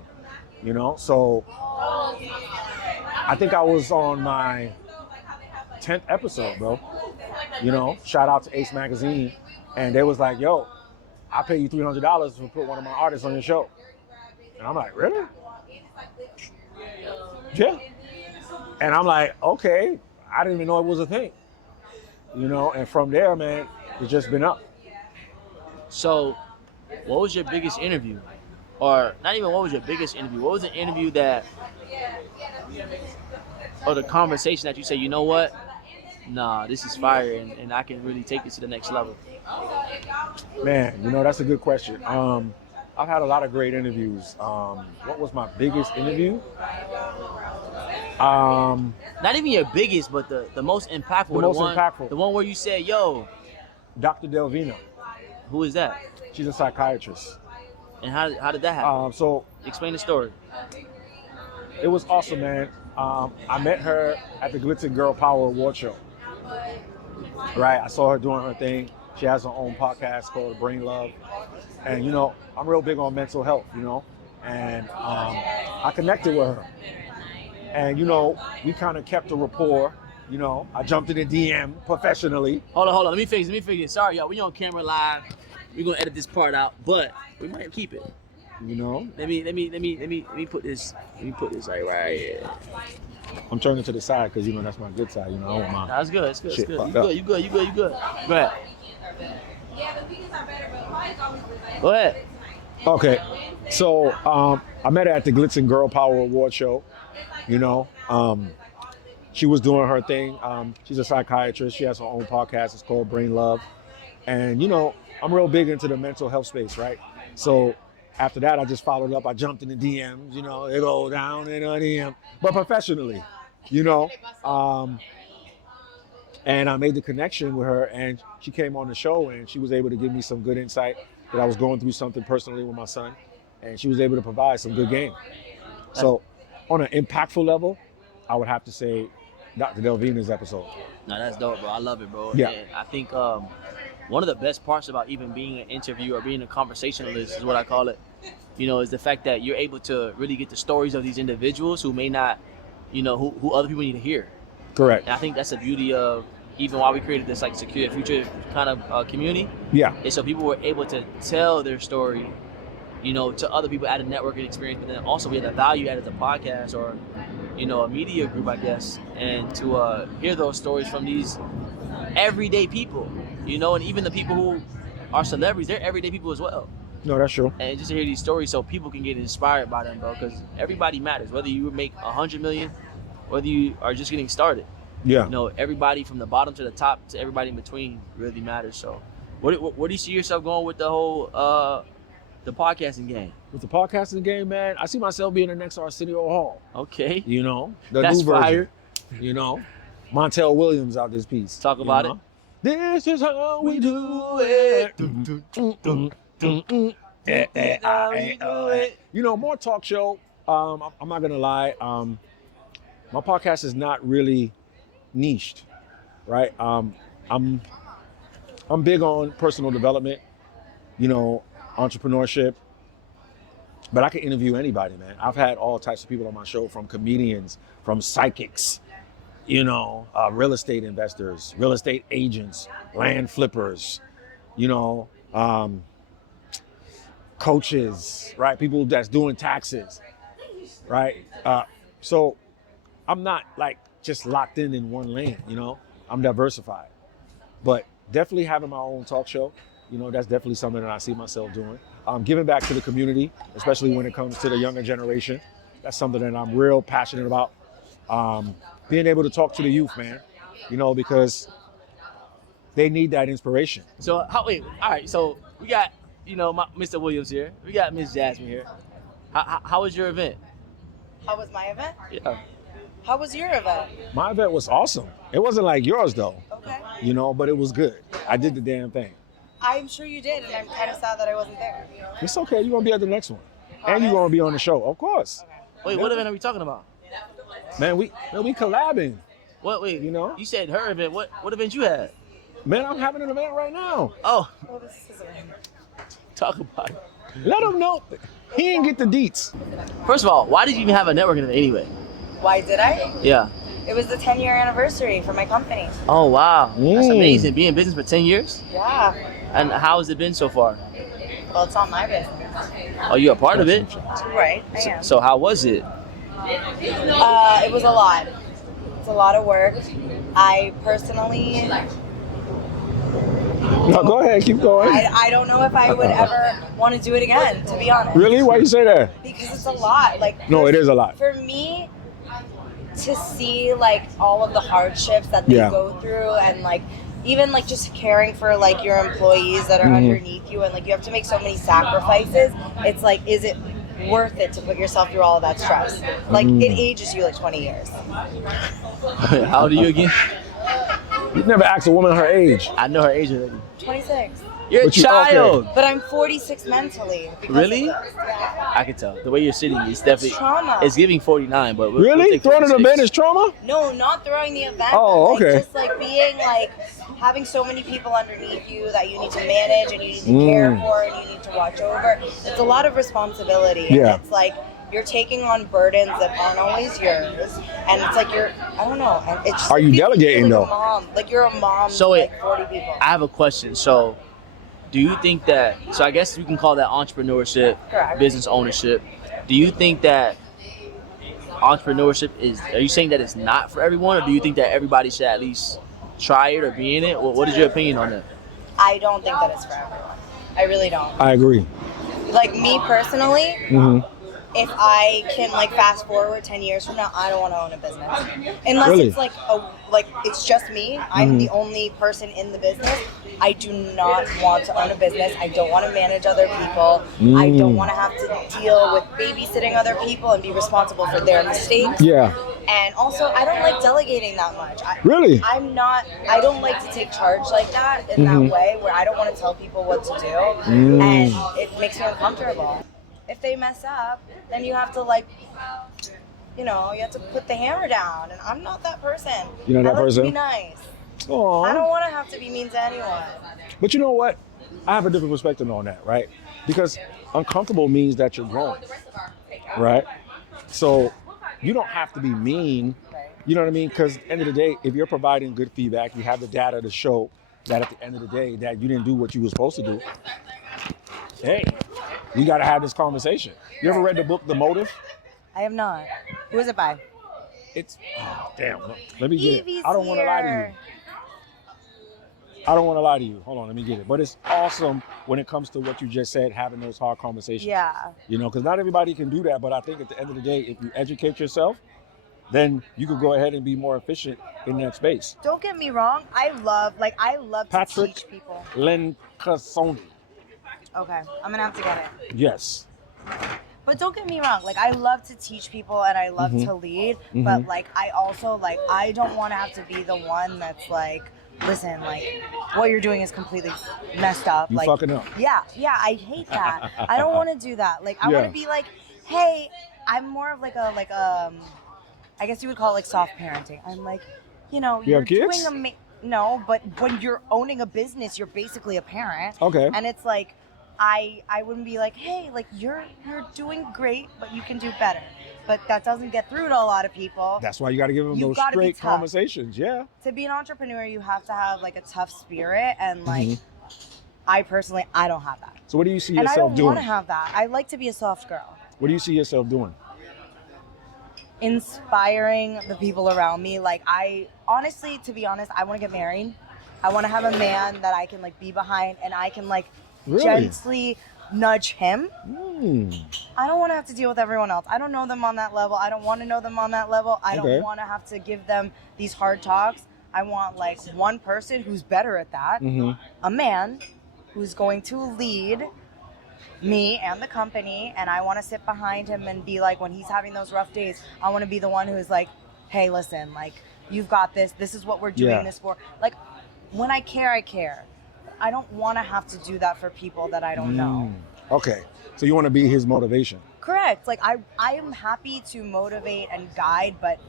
So I think I was on my 10th episode, bro. Shout out to Ace Magazine. And they was like, yo, I'll pay you $300 to put one of my artists on your show. And I'm like, really? Yeah. And I'm like, okay. I didn't even know it was a thing. And from there, man, it's just been up. So what was your biggest interview? Or not even what was your biggest interview? What was the interview or the conversation that you say, you know what? Nah, this is fire and I can really take this to the next level? Man, that's a good question. I've had a lot of great interviews. What was my biggest interview? Not even your biggest, but the most impactful. Impactful. The one where you said, yo. Dr. Delvina. Who is that? She's a psychiatrist. And how did that happen? So explain the story. It was awesome, man. I met her at the Glitz and Girl Power Award show. Right, I saw her doing her thing. She has her own podcast called Brain Love. And, I'm real big on mental health, and I connected with her. And, we kind of kept a rapport. I jumped in the DM professionally. Hold on. Let me fix it. Sorry, y'all. We on camera live. We're going to edit this part out, but we might keep it. Let me put this. Let me put this right here. I'm turning to the side because that's my good side. I don't want my. That's good. It's good. Shit, You good. Go ahead. Go ahead. Okay, so I met her at the Glitz and Girl Power Award show. She was doing her thing. She's a psychiatrist. She has her own podcast. It's called Brain Love. And I'm real big into the mental health space, right? So after that, I just followed up. I jumped in the DMs, it go down in a DM, but professionally, and I made the connection with her, and she came on the show, and she was able to give me some good insight that I was going through something personally with my son, and she was able to provide some good game. So on an impactful level, I would have to say Dr. Delvina's episode. No, that's dope, bro. I love it, bro. Yeah. And I think one of the best parts about even being an interviewer or being a conversationalist is what I call it, is the fact that you're able to really get the stories of these individuals who may not, who other people need to hear. Correct. And I think that's the beauty of even why we created this like secure future kind of community. Yeah. And so people were able to tell their story, you know, to other people at a networking experience, but then also we had a value added to podcast or, you know, a media group, I guess, and to hear those stories from these everyday people, you know, and even the people who are celebrities, they're everyday people as well. No, that's true. And just to hear these stories so people can get inspired by them, bro, because everybody matters, whether you make 100 million, whether you are just getting started. Yeah. You know, everybody from the bottom to the top to everybody in between really matters. So where do you see yourself going with the whole the podcasting game? With the podcasting game, man, I see myself being the next Arsenio Hall. Okay. You know, the That's new version. fire. You know, Montel Williams out this piece. Talk about it. This is how we do it. You know, more talk show. I'm not gonna lie. My podcast is not really niched, right? I'm big on personal development, you know, entrepreneurship. But I can interview anybody, man. I've had all types of people on my show, from comedians, from psychics, you know, real estate investors, real estate agents, land flippers, you know, coaches, right? People that's doing taxes, right? So I'm not like just locked in one lane, you know, I'm diversified. But definitely having my own talk show, you know, that's definitely something that I see myself doing. Giving back to the community, especially when it comes to the younger generation. That's something that I'm real passionate about. Being able to talk to the youth, man, you know, because they need that inspiration. So all right, so we got, you know, Mr. Williams here. We got Miss Jasmine here. How was your event? How was my event? Yeah. How was your event? My event was awesome. It wasn't like yours though, Okay. you know, but it was good. I did the damn thing. I'm sure you did, and I'm kind of sad that I wasn't there. It's okay, you're gonna be at the next one. And you're gonna be on the show, of course. Wait, what event are we talking about? Man, we collabing. What? Wait, You know? You said her event. What event you had? Man, I'm having an event right now. Oh, Well, this is talk about it. Let him know. He didn't get the deets. First of all, why did you even have a networking event anyway? Why did I? Yeah. It was the 10-year anniversary for my company. Oh, wow. That's Mm. amazing. Being in business for 10 years? Yeah. And how has it been so far? Well, it's not my business. Oh, you're a part of it? Right, I am. So how was it? It was a lot. It's a lot of work. I personally, No, go ahead, keep going. I don't know if I would ever want to do it again, to be honest. Really? Why you say that? Because it's a lot. Like, No, it is a lot. For me, to see like all of the hardships that they Yeah. go through, and like even like just caring for like your employees that are underneath you, and like you have to make so many sacrifices. It's like, is it worth it to put yourself through all of that stress? Like it ages you like 20 years. How old are you again? You never asked a woman her age. I know her age already. 26. You're a But you- child. But I'm 46 mentally. because Really? of this. Yeah. I can tell. The way you're sitting is definitely Trauma. It's giving 49, but we'll Really? take Throwing an 46. event is trauma? No, not throwing the event. Oh, but, okay. Just like being like having so many people underneath you that you need to manage and you need to care for and you need to watch over. It's a lot of responsibility. Yeah. And it's like you're taking on burdens that aren't always yours, and it's like I don't know. And it's just, Are you it feels delegating, like though? A mom, like you're a mom So to wait, like 40 people. I have a question. So, do you think that? So I guess we can call that entrepreneurship, Correct. business ownership. Do you think that entrepreneurship is? Are you saying that it's not for everyone, or do you think that everybody should at least try it or be in it? What is your opinion on that? I don't think that it's for everyone. I really don't. I agree. Like me personally, if I can like fast forward 10 years from now, I don't want to own a business. Unless Really? it's like it's just me. I'm the only person in the business. I do not want to own a business. I don't want to manage other people. I don't want to have to deal with babysitting other people and be responsible for their mistakes. Yeah. And also, I don't like delegating that much. Really? I don't like to take charge like that in that way where I don't want to tell people what to do. And it makes me uncomfortable. If they mess up, then you have to you have to put the hammer down. And I'm not that person. You're not that I like person? to be nice. Aww. I don't want to have to be mean to anyone. But you know what? I have a different perspective on that, right? Because uncomfortable means that you're growing, right? So you don't have to be mean You know what I mean? Because at the end of the day, if you're providing good feedback, you have the data to show that at the end of the day that you didn't do what you were supposed to do. Hey, we got to have this conversation. You ever read the book, The Motive? I have not. Who is it by? It's, oh, damn. Let me get Evie's it. I don't want to lie to here. you. I don't want to lie to you. Hold on, let me get it. But it's awesome when it comes to what you just said, having those hard conversations. Yeah. You know, because not everybody can do that. But I think at the end of the day, if you educate yourself, then you could go ahead and be more efficient in that space. Don't get me wrong. I love to Patrick teach people. Lencioni. Okay, I'm gonna have to get it. Yes. But don't get me wrong, like I love to teach people and I love to lead, but like I also like I don't want to have to be the one that's like, listen, like what you're doing is completely messed up. You like fucking up. Yeah, I hate that. I don't want to do that. Like I want to be like, hey, I'm more of like a I guess you would call it like soft parenting. I'm like, you know, You you're have kids? doing no, but when you're owning a business, you're basically a parent. Okay. And it's like I wouldn't be like, hey, like you're doing great, but you can do better. But that doesn't get through to a lot of people. That's why you got to give them You've those gotta be straight tough. conversations. Yeah. To be an entrepreneur, you have to have like a tough spirit, and like I personally, I don't have that. So what do you see And I yourself don't doing? want to have that. I like to be a soft girl. What do you see yourself doing? Inspiring the people around me. Like I honestly, to be honest, I want to get married. I want to have a man that I can like be behind, and I can like Really? gently nudge him. Mm. I don't want to have to deal with everyone else. I don't know them on that level. I don't want to know them on that level. I Okay. don't want to have to give them these hard talks. I want like one person who's better at that, a man who's going to lead me and the company, and I want to sit behind him and be like, when he's having those rough days, I want to be the one who's like, hey, listen, like you've got this. This is what we're doing this for. Like when I care, I care. I don't want to have to do that for people that I don't know. Okay. So you want to be his motivation. Correct. Like I am happy to motivate and guide, but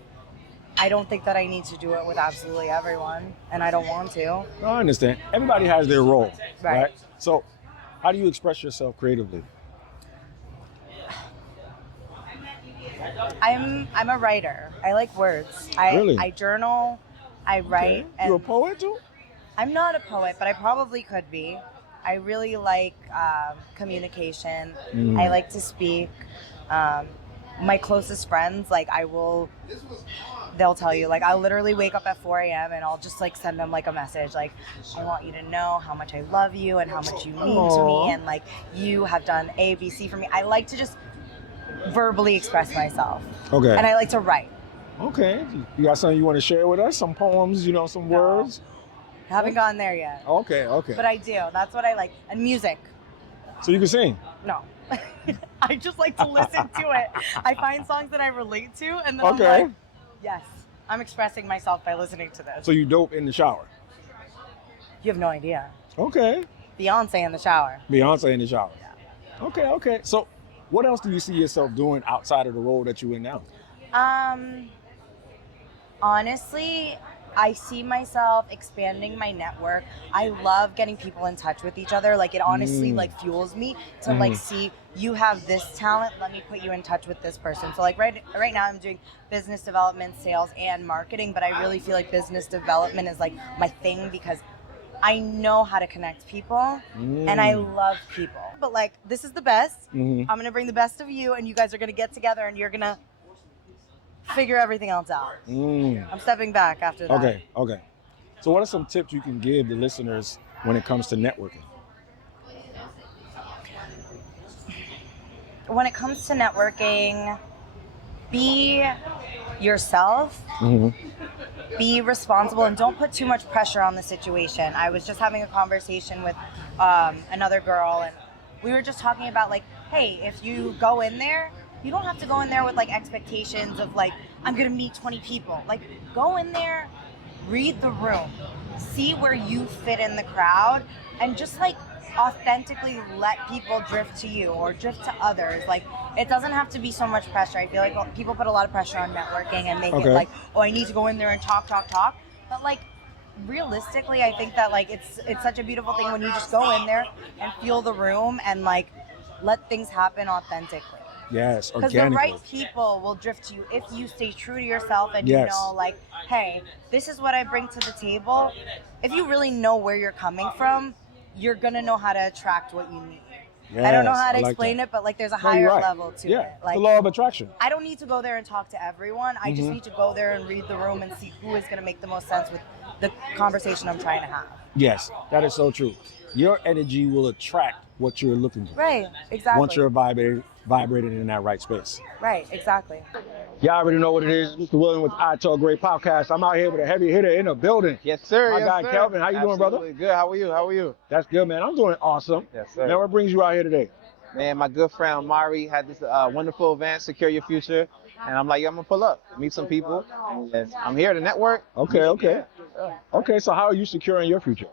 I don't think that I need to do it with absolutely everyone, and I don't want to. I understand. Everybody has their role, Right. right? So how do you express yourself creatively? I'm a writer. I like words. Really? I journal. I write. Okay. You a And poet too? I'm not a poet, but I probably could be. I really like communication. I like to speak. My closest friends, like they'll tell you, like I'll literally wake up at 4 a.m. and I'll just like send them like a message, like I want you to know how much I love you and how much you mean to me, and like you have done A, B, C for me. I like to just verbally express myself. Okay. And I like to write. Okay. You got something you want to share with us? Some poems, you know, some words? I haven't gotten there yet. Okay, okay. But I do. That's what I like. And music. So you can sing? No. I just like to listen to it. I find songs that I relate to, and then Okay. I'm like, yes, I'm expressing myself by listening to this. So you dope in the shower? You have no idea. Okay. Beyonce in the shower. Beyonce in the shower. Okay, okay. So what else do you see yourself doing outside of the role that you're in now? Honestly, I see myself expanding my network. I love getting people in touch with each other. Like it honestly like fuels me to like see you have this talent. Let me put you in touch with this person. So like right now I'm doing business development, sales, and marketing, but I really feel like business development is like my thing because I know how to connect people and I love people. But like this is the best. I'm gonna bring the best of you, and you guys are gonna get together and you're gonna figure everything else out. I'm stepping back after that. Okay, okay. So what are some tips you can give the listeners when it comes to networking? When it comes to networking, be yourself, be responsible, and don't put too much pressure on the situation. I was just having a conversation with another girl, and we were just talking about like, hey, if you go in there, you don't have to go in there with like expectations of like, I'm gonna meet 20 people. Like, go in there, read the room, see where you fit in the crowd, and just like authentically let people drift to you or drift to others. Like, it doesn't have to be so much pressure. I feel like people put a lot of pressure on networking and make it like, oh, I need to go in there and talk. But like, realistically, I think that like it's such a beautiful thing when you just go in there and feel the room and like let things happen authentically. Yes, Because the organic right growth. people will drift you if you stay true to yourself and Yes. you know, like, hey, this is what I bring to the table. If you really know where you're coming from, you're gonna know how to attract what you need. I don't know Yes, how to I like explain that. it, but like there's a No, you're higher right. level to Yeah, it. it's Like the law of attraction. I don't need to go there and talk to everyone. I just need to go there and read the room and see who is gonna make the most sense with the conversation I'm trying to have. Yes, that is so true. Your energy will attract what you're looking for. Right, exactly. Once you're vibrating in that right space. Right, exactly. Y'all already know what it is. Mr. William with I Talk Great Podcast. I'm out here with a heavy hitter in the building. Yes, sir. My yes, guy sir. Kelvin, how you doing, brother? Absolutely good. How are you? How are you? That's good, man. I'm doing awesome. Yes, sir. Man, what brings you out here today? Man, my good friend Mari had this wonderful event, Secure Your Future, and I'm like, I'm gonna pull up, meet some people. And I'm here to network. Okay. Okay, so how are you securing your future?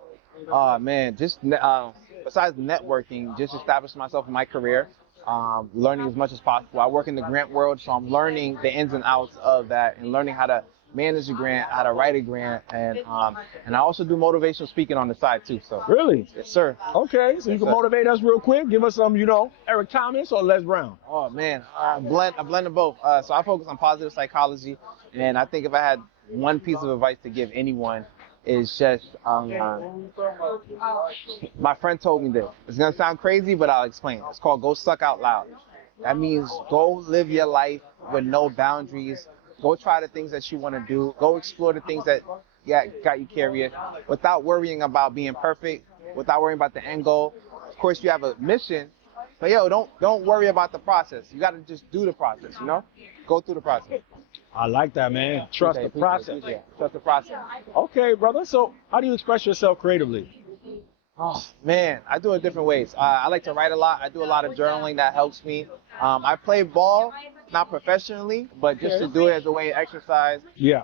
Man, just besides networking, just establish myself in my career, learning as much as possible. I work in the grant world, so I'm learning the ins and outs of that and learning how to manage a grant, how to write a grant, and I also do motivational speaking on the side too. So Really? yes, sir. Okay, so you can motivate us real quick. Give us some, Eric Thomas or Les Brown. Oh man, I blend of both. So I focus on positive psychology, and I think if I had one piece of advice to give anyone, is just my friend told me this. It's gonna sound crazy, but I'll explain. It's called go suck out loud. That means go live your life with no boundaries. Go try the things that you want to do. Go explore the things that got you curious without worrying about being perfect, without worrying about the end goal. Of course, you have a mission, but don't worry about the process. You got to just do the process, Go through the process. I like that, man. Trust the process. Trust the process. Okay, brother. So how do you express yourself creatively? Oh, man, I do it different ways. I like to write a lot. I do a lot of journaling that helps me. I play ball, not professionally, but just to do it as a way of exercise. Yeah.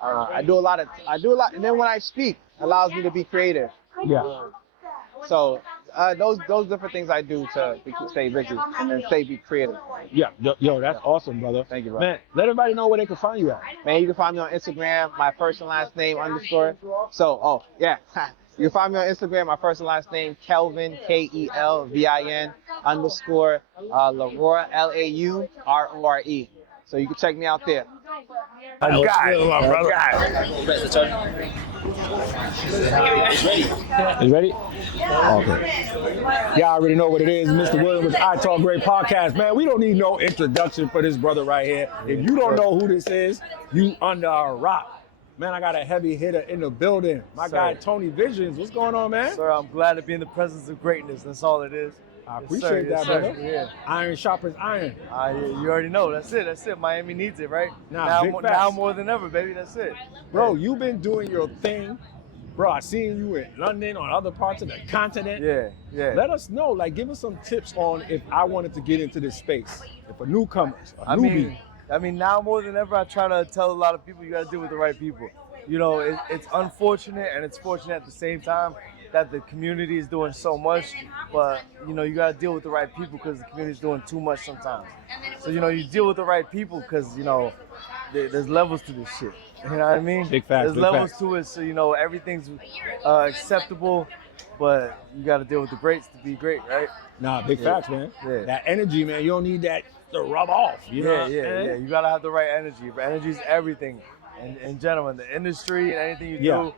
I do a lot, and then when I speak, it allows me to be creative. Yeah. So those different things I do to stay busy and then be creative. Yeah. Yo, that's awesome, brother. Thank you, brother. Man, let everybody know where they can find you at. Man, you can find me on Instagram, my first and last name _. So, you can find me on Instagram, my first and last name, Kelvin, KELVIN _ Laurore, LAURORE. So you can check me out there. Is ready? Okay. Y'all already know what it is. Mr. William with I Talk Great Podcast. Man, we don't need no introduction for this brother right here. If you don't know who this is, you under a rock. Man, I got a heavy hitter in the building. My guy, Tony Visions. What's going on, man? Sir, I'm glad to be in the presence of greatness. That's all it is. I appreciate that, brother. Yeah. Iron sharpens iron. You already know. That's it. Miami needs it, right? Nah, now more than ever, baby. That's it. Bro, you've been doing your thing. Bro, I seen you in London, on other parts of the continent. Yeah. Let us know, give us some tips on if I wanted to get into this space. If a newcomer, newbie. I mean, now more than ever, I try to tell a lot of people you got to deal with the right people. It's unfortunate and it's fortunate at the same time that the community is doing so much, but you got to deal with the right people because the community is doing too much sometimes. So you deal with the right people because there's levels to this shit. You know what I mean? Big facts. There's levels to it, so everything's acceptable, but you got to deal with the greats to be great, right? Nah, big facts, man. Yeah. That energy, man. You don't need that to rub off. Yeah. You got to have the right energy. Energy is everything. And gentlemen, the industry and anything you do,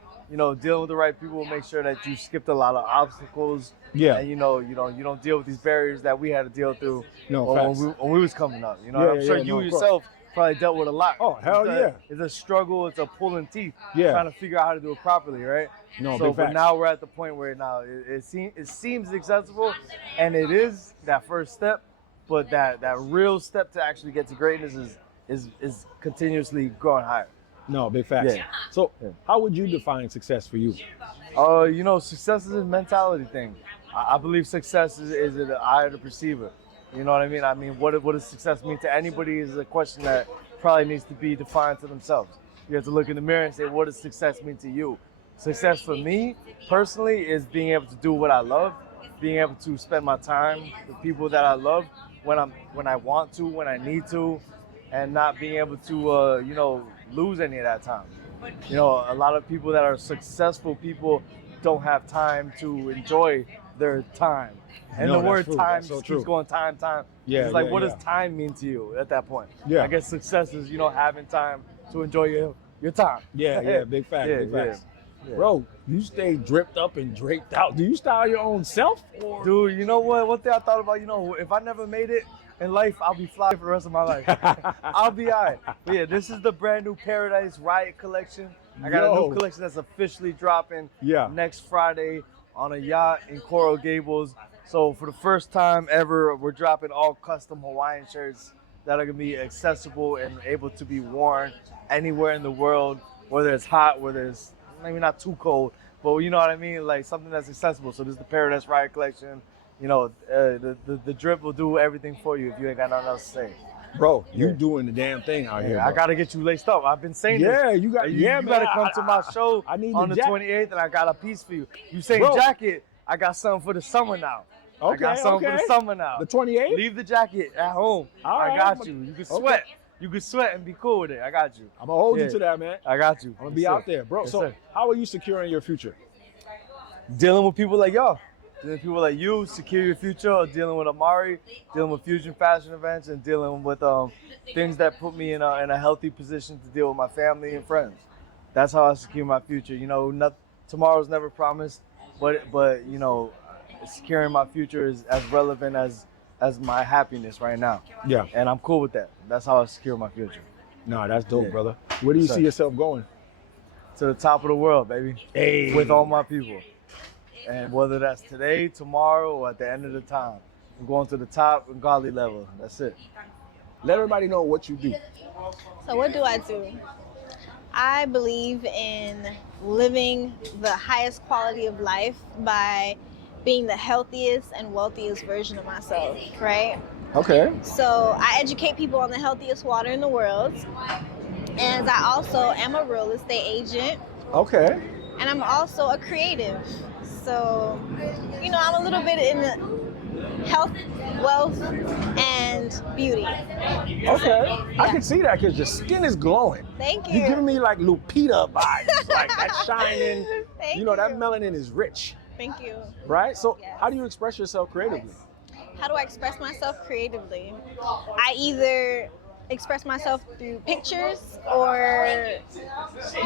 dealing with the right people will make sure that you skipped a lot of obstacles. Yeah. And you don't deal with these barriers that we had to deal through facts. when we was coming up. I'm sure you yourself probably dealt with a lot. Oh, hell yeah. It's a struggle, it's a pulling teeth. Yeah. Trying to figure out how to do it properly, right? No, so big facts. but now we're at the point where now it seems accessible, and it is that first step, but that real step to actually get to greatness is continuously growing higher. No, big facts. Yeah. So, how would you define success for you? Success is a mentality thing. I believe success is in the eye of the perceiver. You know what I mean? I mean, what does success mean to anybody is a question that probably needs to be defined to themselves. You have to look in the mirror and say, what does success mean to you? Success for me, personally, is being able to do what I love, being able to spend my time with people that I love when I want to, when I need to, and not being able to, lose any of that time. A lot of people that are successful people don't have time to enjoy their time. And No, the that's word true. time That's so just true. keeps going time. Yeah, It's like, yeah, what yeah. does time mean to you at that point? Yeah. I guess success is, having time to enjoy your time. Yeah, big facts, Yeah, big facts. yeah. Bro, you stay dripped up and draped out. Do you style your own self? Or? Dude, you know what? One thing I thought about, if I never made it in life, I'll be fly for the rest of my life. I'll be all right. But yeah, this is the brand new Paradise Riot collection. I got a Yo. new collection that's officially dropping Yeah. next Friday on a yacht in Coral Gables. So for the first time ever, we're dropping all custom Hawaiian shirts that are gonna be accessible and able to be worn anywhere in the world, whether it's hot, whether it's maybe not too cold, but you know what I mean, like something that's accessible. So this is the Paradise Riot collection. The drip will do everything for you if you ain't got nothing else to say. Bro, you Yeah. doing the damn thing out here. I Bro. gotta get you laced up. I've been saying Yeah, this. you got. You Yeah, better man, come to my show I need on the jacket. 28th, and I got a piece for you. You saying Bro. jacket? I got something for the summer now. I got something for the summer now. The 28th? Leave the jacket at home. All I right, got you. You can okay. sweat. You can sweat and be cool with it. I got you. I'm gonna hold Yeah. you to that, man. I got you. I'm gonna be Yes, out sir. there, bro. Yes, So, sir. how are you securing your future? Dealing with people like y'all. Dealing with people like you, secure your future, or dealing with Amari, dealing with fusion fashion events, and dealing with things that put me in a healthy position to deal with my family and friends. That's how I secure my future. Tomorrow's never promised, but securing my future is as relevant as my happiness right now. Yeah. And I'm cool with that. That's how I secure my future. No, that's dope, Yeah. brother. Where do you Yes, see sir. yourself going? To the top of the world, baby. Hey. With all my people. And whether that's today, tomorrow, or at the end of the time, I'm going to the top and godly level. That's it. Let everybody know what you do. So what do? I believe in living the highest quality of life by being the healthiest and wealthiest version of myself, right? Okay. So I educate people on the healthiest water in the world. And I also am a real estate agent. Okay. And I'm also a creative. So, I'm a little bit in health, wealth, and beauty. Okay. I can see that because your skin is glowing. Thank you. You're giving me like Lupita vibes, like that shining. Thank That you. melanin is rich, Thank you. right? So, Yes. how do you express yourself creatively? How do I express myself creatively? I either express myself through pictures or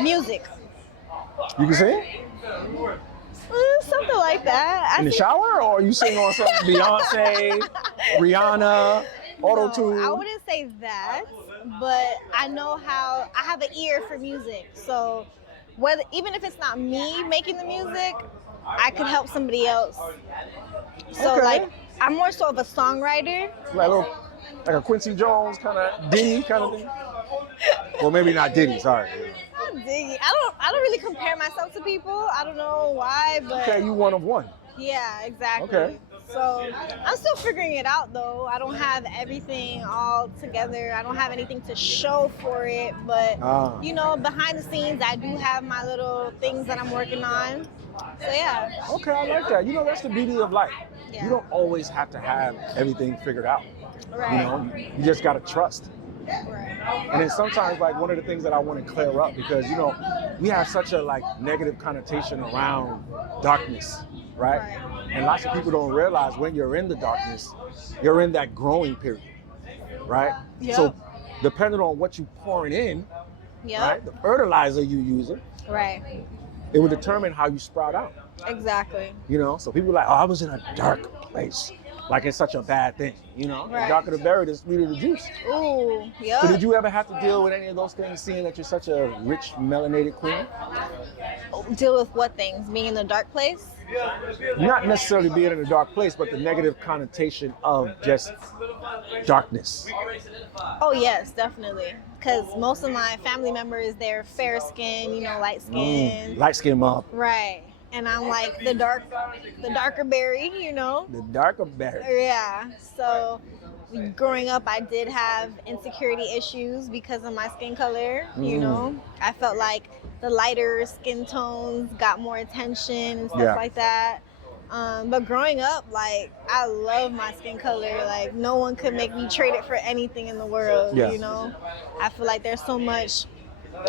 music. You can sing Something like that. in the shower, or you sing on some Beyonce, Rihanna, auto tune. No, I wouldn't say that, but I have an ear for music. So even if it's not me making the music, I could help somebody else. So Okay. I'm more so of a songwriter. Like a Quincy Jones kind of Diddy kind of thing. Well, maybe not Diddy. Sorry. Not Diggy. I don't really compare myself to people. I don't know why, but Okay, you one of one. yeah, exactly. Okay. So I'm still figuring it out though. I don't have everything all together. I don't have anything to show for it, but behind the scenes I do have my little things that I'm working on. So yeah. Okay, I like that. That's the beauty of life. Yeah. You don't always have to have everything figured out. Right. You just gotta trust. Right. And then sometimes, like, one of the things that I want to clear up, because we have such a negative connotation around darkness, right? And lots of people don't realize when you're in the darkness, you're in that growing period, right? Yep. So depending on what you're pouring in, Yep. right, the fertilizer you using, Right. it will determine how you sprout out. Exactly. So people are like, oh, I was in a dark place. Like it's such a bad thing, The Right. darker the berry, the sweeter the juice. Ooh, yeah. So did you ever have to deal with any of those things, seeing that you're such a rich, melanated queen? Deal with what things? Being in the dark place? Not necessarily being in a dark place, but the negative connotation of just darkness. Oh yes, definitely. Because most of my family members, they're fair skin, light skin. Light skin mom. Right. And I'm like the darker berry, The darker berry. Yeah. So growing up, I did have insecurity issues because of my skin color. I felt like the lighter skin tones got more attention and stuff like that. But growing up, I love my skin color. No one could make me trade it for anything in the world. Yeah. I feel like there's so much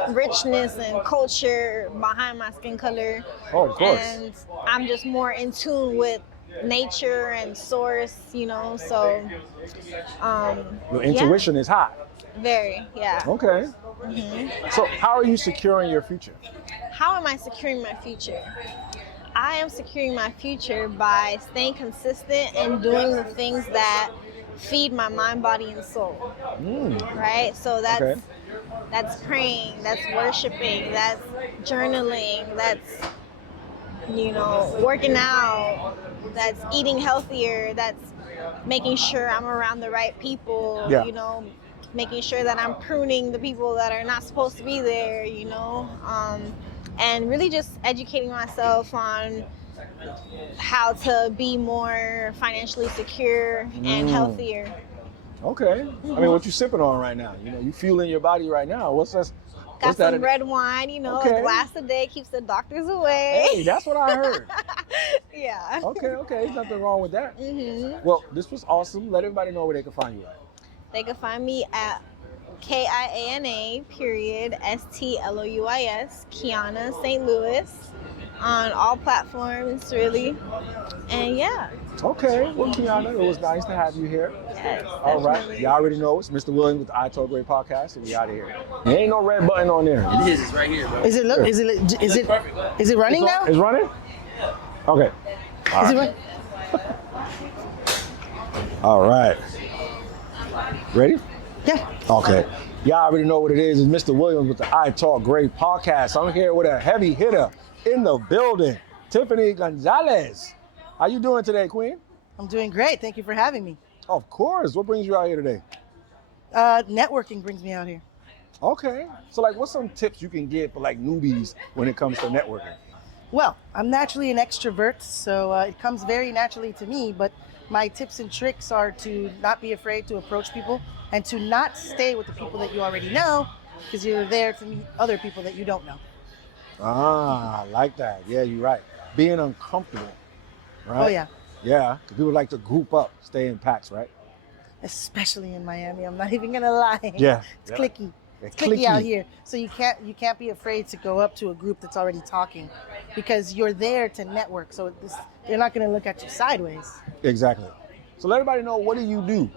richness and culture behind my skin color. Oh, of course. And I'm just more in tune with nature and source, you know. So, Your intuition is high. very, yeah. Okay. So how are you securing your future? How am I securing my future? I am securing my future by staying consistent and doing the things that feed my mind, body, and soul. Right? So that's praying, that's worshiping, that's journaling, that's working out, that's eating healthier, that's making sure I'm around the right people, making sure that I'm pruning the people that are not supposed to be there, and really just educating myself on how to be more financially secure and healthier. Okay. I mean, what you sipping on right now? You fueling your body right now. What's that? Got some red wine, Okay. A glass a day keeps the doctors away. Hey, that's what I heard. Yeah. Okay. There's nothing wrong with that. Well, this was awesome. Let everybody know where they can find you at. They can find me at KIANA.STLOUIS, Kiana St. Louis, on all platforms, really. And yeah. Okay. Well, Kiana, it was nice to have you here. Yes, All right. definitely. Y'all already know it's Mr. Williams with the I Told Great podcast, and we out of here. There ain't no red button on there. It is. It's right here, bro. Is it running now? It's running? Okay. All Is it right. running? All right. Ready? Yeah. Okay. Y'all already know what it is. It's Mr. Williams with the I Talk Great podcast. I'm here with a heavy hitter in the building, Tiffany Gonzalez. How you doing today, Queen? I'm doing great. Thank you for having me. Of course. What brings you out here today? Networking brings me out here. Okay. So, what's some tips you can give for newbies when it comes to networking? Well, I'm naturally an extrovert, so it comes very naturally to me, but my tips and tricks are to not be afraid to approach people and to not stay with the people that you already know, because you're there to meet other people that you don't know. Ah, I like that. Yeah, you're right. Being uncomfortable, right? Oh, yeah. Yeah, because people like to group up, stay in packs, right? Especially in Miami, I'm not even gonna lie. Yeah. It's clicky. It's clicky out here. So you can't be afraid to go up to a group that's already talking, because you're there to network. So they're not gonna look at you sideways. Exactly. So let everybody know, what do you do?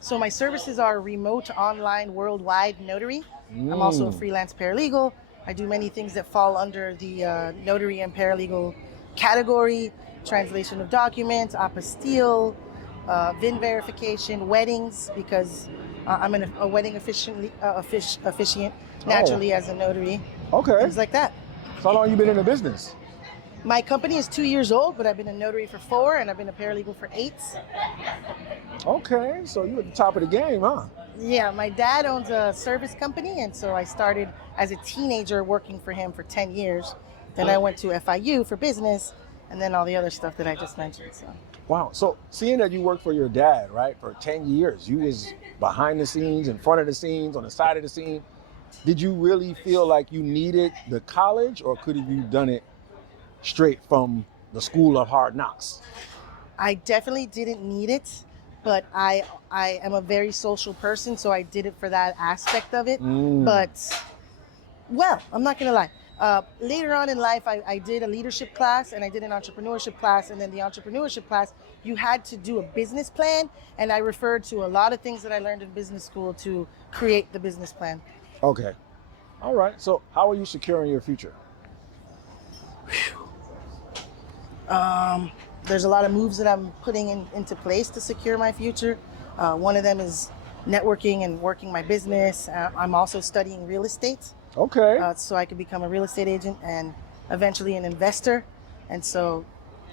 So my services are remote, online, worldwide notary. I'm also a freelance paralegal. I do many things that fall under the notary and paralegal category: translation of documents, apostille, VIN verification, weddings, because I'm a wedding officiant naturally as a notary. Okay. Things like that. So how long you been in the business? My company is 2 years old, but I've been a notary for 4, and I've been a paralegal for 8. Okay, so you at the top of the game, huh? Yeah, my dad owns a service company, and so I started as a teenager working for him for 10 years. Then I went to FIU for business, and then all the other stuff that I just mentioned. So. Wow. So seeing that you worked for your dad, right, for 10 years, you was behind the scenes, in front of the scenes, on the side of the scene. Did you really feel like you needed the college, or could have you done it straight from the school of hard knocks? I definitely didn't need it, but I am a very social person, so I did it for that aspect of it. But, well, I'm not gonna lie. Later on in life, I did a leadership class, and I did an entrepreneurship class, and then the entrepreneurship class, you had to do a business plan, and I referred to a lot of things that I learned in business school to create the business plan. Okay. All right. So how are you securing your future? There's a lot of moves that I'm putting into place to secure my future. One of them is networking and working my business. I'm also studying real estate. Okay. So I could become a real estate agent and eventually an investor. And so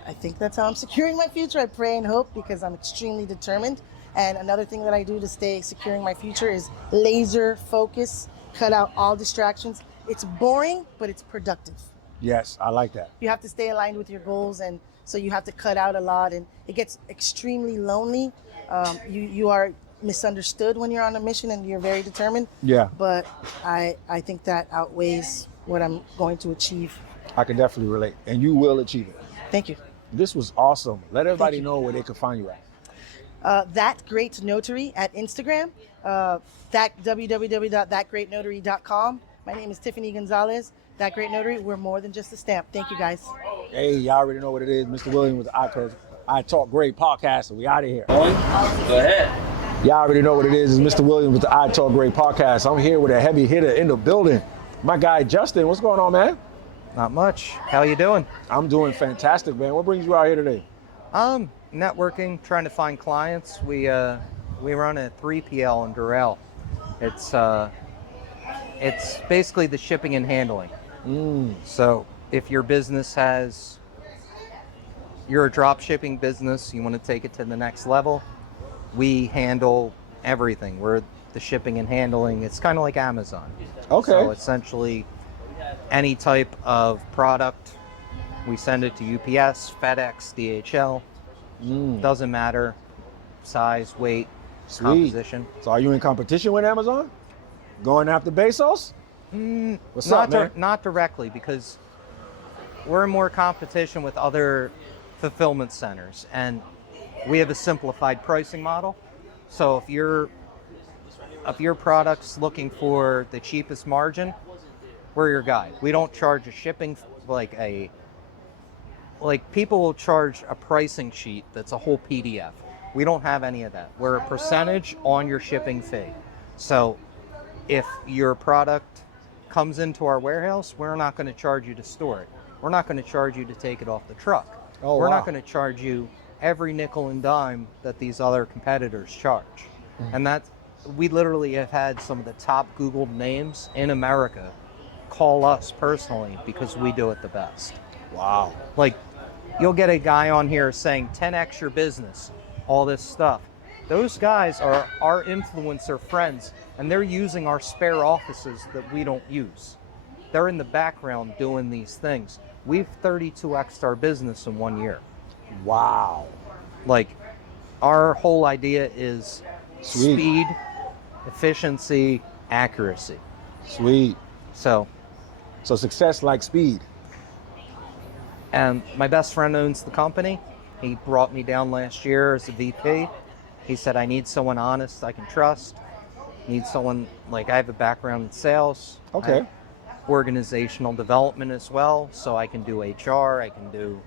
I think that's how I'm securing my future. I pray and hope, because I'm extremely determined. And another thing that I do to stay securing my future is laser focus, cut out all distractions. It's boring, but it's productive. Yes, I like that. You have to stay aligned with your goals, and so you have to cut out a lot, and it gets extremely lonely. You are misunderstood when you're on a mission and you're very determined. Yeah. But I think that outweighs what I'm going to achieve. I can definitely relate, and you will achieve it. Thank you. This was awesome. Let everybody know where they can find you at. That Great Notary at Instagram, www.thatgreatnotary.com. My name is Tiffany Gonzalez. That Great Notary, we're more than just a stamp. Thank you, guys. Hey, y'all already know what it is. Mr. Williams with the I Talk Great podcast, and we out of here. Go ahead. Y'all already know what it is. It's Mr. Williams with the I Talk Great podcast. I'm here with a heavy hitter in the building. My guy, Justin. What's going on, man? Not much. How you doing? I'm doing fantastic, man. What brings you out here today? Networking, trying to find clients. We run a 3PL in Durrell. It's basically the shipping and handling. So if your business you're a drop shipping business, you want to take it to the next level, we handle everything. We're the shipping and handling. It's kind of like Amazon. Okay. So essentially any type of product, we send it to UPS, FedEx, DHL. Doesn't matter, size, weight, composition. So are you in competition with Amazon? Going after Bezos? What's up, man? Not directly, because we're in more competition with other fulfillment centers, and we have a simplified pricing model. So if your product's looking for the cheapest margin, we're your guide. We don't charge a shipping like people will charge a pricing sheet that's a whole PDF. We don't have any of that. We're a percentage on your shipping fee. So if your product comes into our warehouse, we're not going to charge you to store it. We're not going to charge you to take it off the truck. We're not going to charge you every nickel and dime that these other competitors charge. And we literally have had some of the top Googled names in America call us personally because we do it the best. Wow. Like, you'll get a guy on here saying 10x your business, all this stuff. Those guys are our influencer friends, and they're using our spare offices that we don't use. They're in the background doing these things. We've 32x'd our business in 1 year. Wow. Like, our whole idea is speed, efficiency, accuracy. Sweet. So success like speed. And my best friend owns the company. He brought me down last year as a VP. He said, I need someone honest I can trust. Need someone, I have a background in sales. Okay. Organizational development as well. So I can do HR, I can do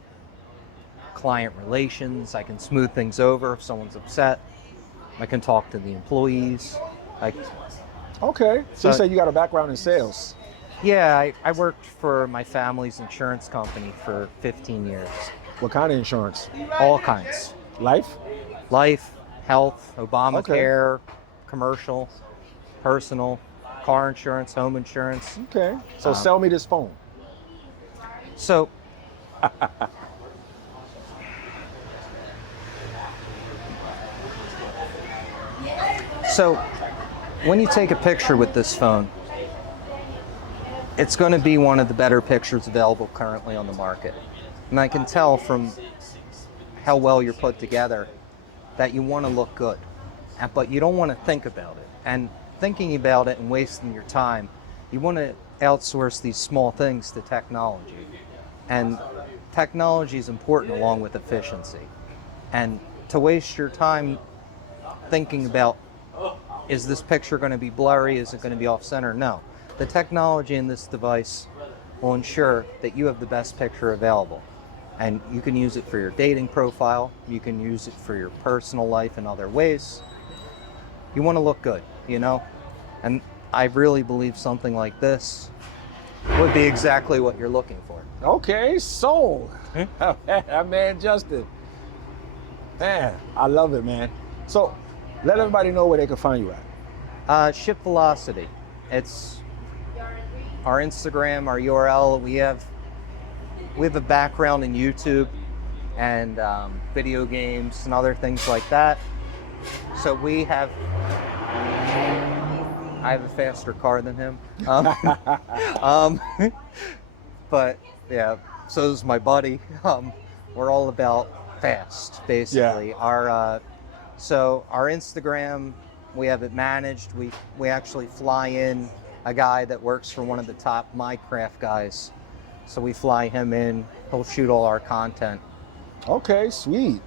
client relations, I can smooth things over if someone's upset. I can talk to the employees. Okay. So you say you got a background in sales. Yeah, I worked for my family's insurance company for 15 years. What kind of insurance? All kinds. Life, health, Obamacare, commercial, personal, car insurance, home insurance. Okay. So sell me this phone. So when you take a picture with this phone, it's going to be one of the better pictures available currently on the market. And I can tell from how well you're put together that you want to look good, but you don't want to think about it. And thinking about it and wasting your time, you want to outsource these small things to technology. And technology is important along with efficiency. And to waste your time thinking about, is this picture going to be blurry? Is it going to be off center? No. The technology in this device will ensure that you have the best picture available. And you can use it for your dating profile. You can use it for your personal life in other ways. You want to look good, And I really believe something like this would be exactly what you're looking for. Okay, sold. That man, Justin. Man, I love it, man. So let everybody know where they can find you at. Ship Velocity. It's our Instagram, our URL. We have a background in YouTube and video games and other things like that. So I have a faster car than him. But yeah, so is my buddy. We're all about fast, basically. Yeah. Our Instagram, we have it managed. We actually fly in a guy that works for one of the top Minecraft guys. So we fly him in. He'll shoot all our content. Okay, sweet.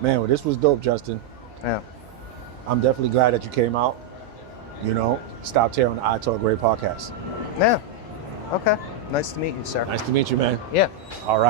Man, well, this was dope, Justin. Yeah. I'm definitely glad that you came out. Stopped here on the I Talk Great podcast. Yeah. Okay. Nice to meet you, sir. Nice to meet you, man. Yeah. All right.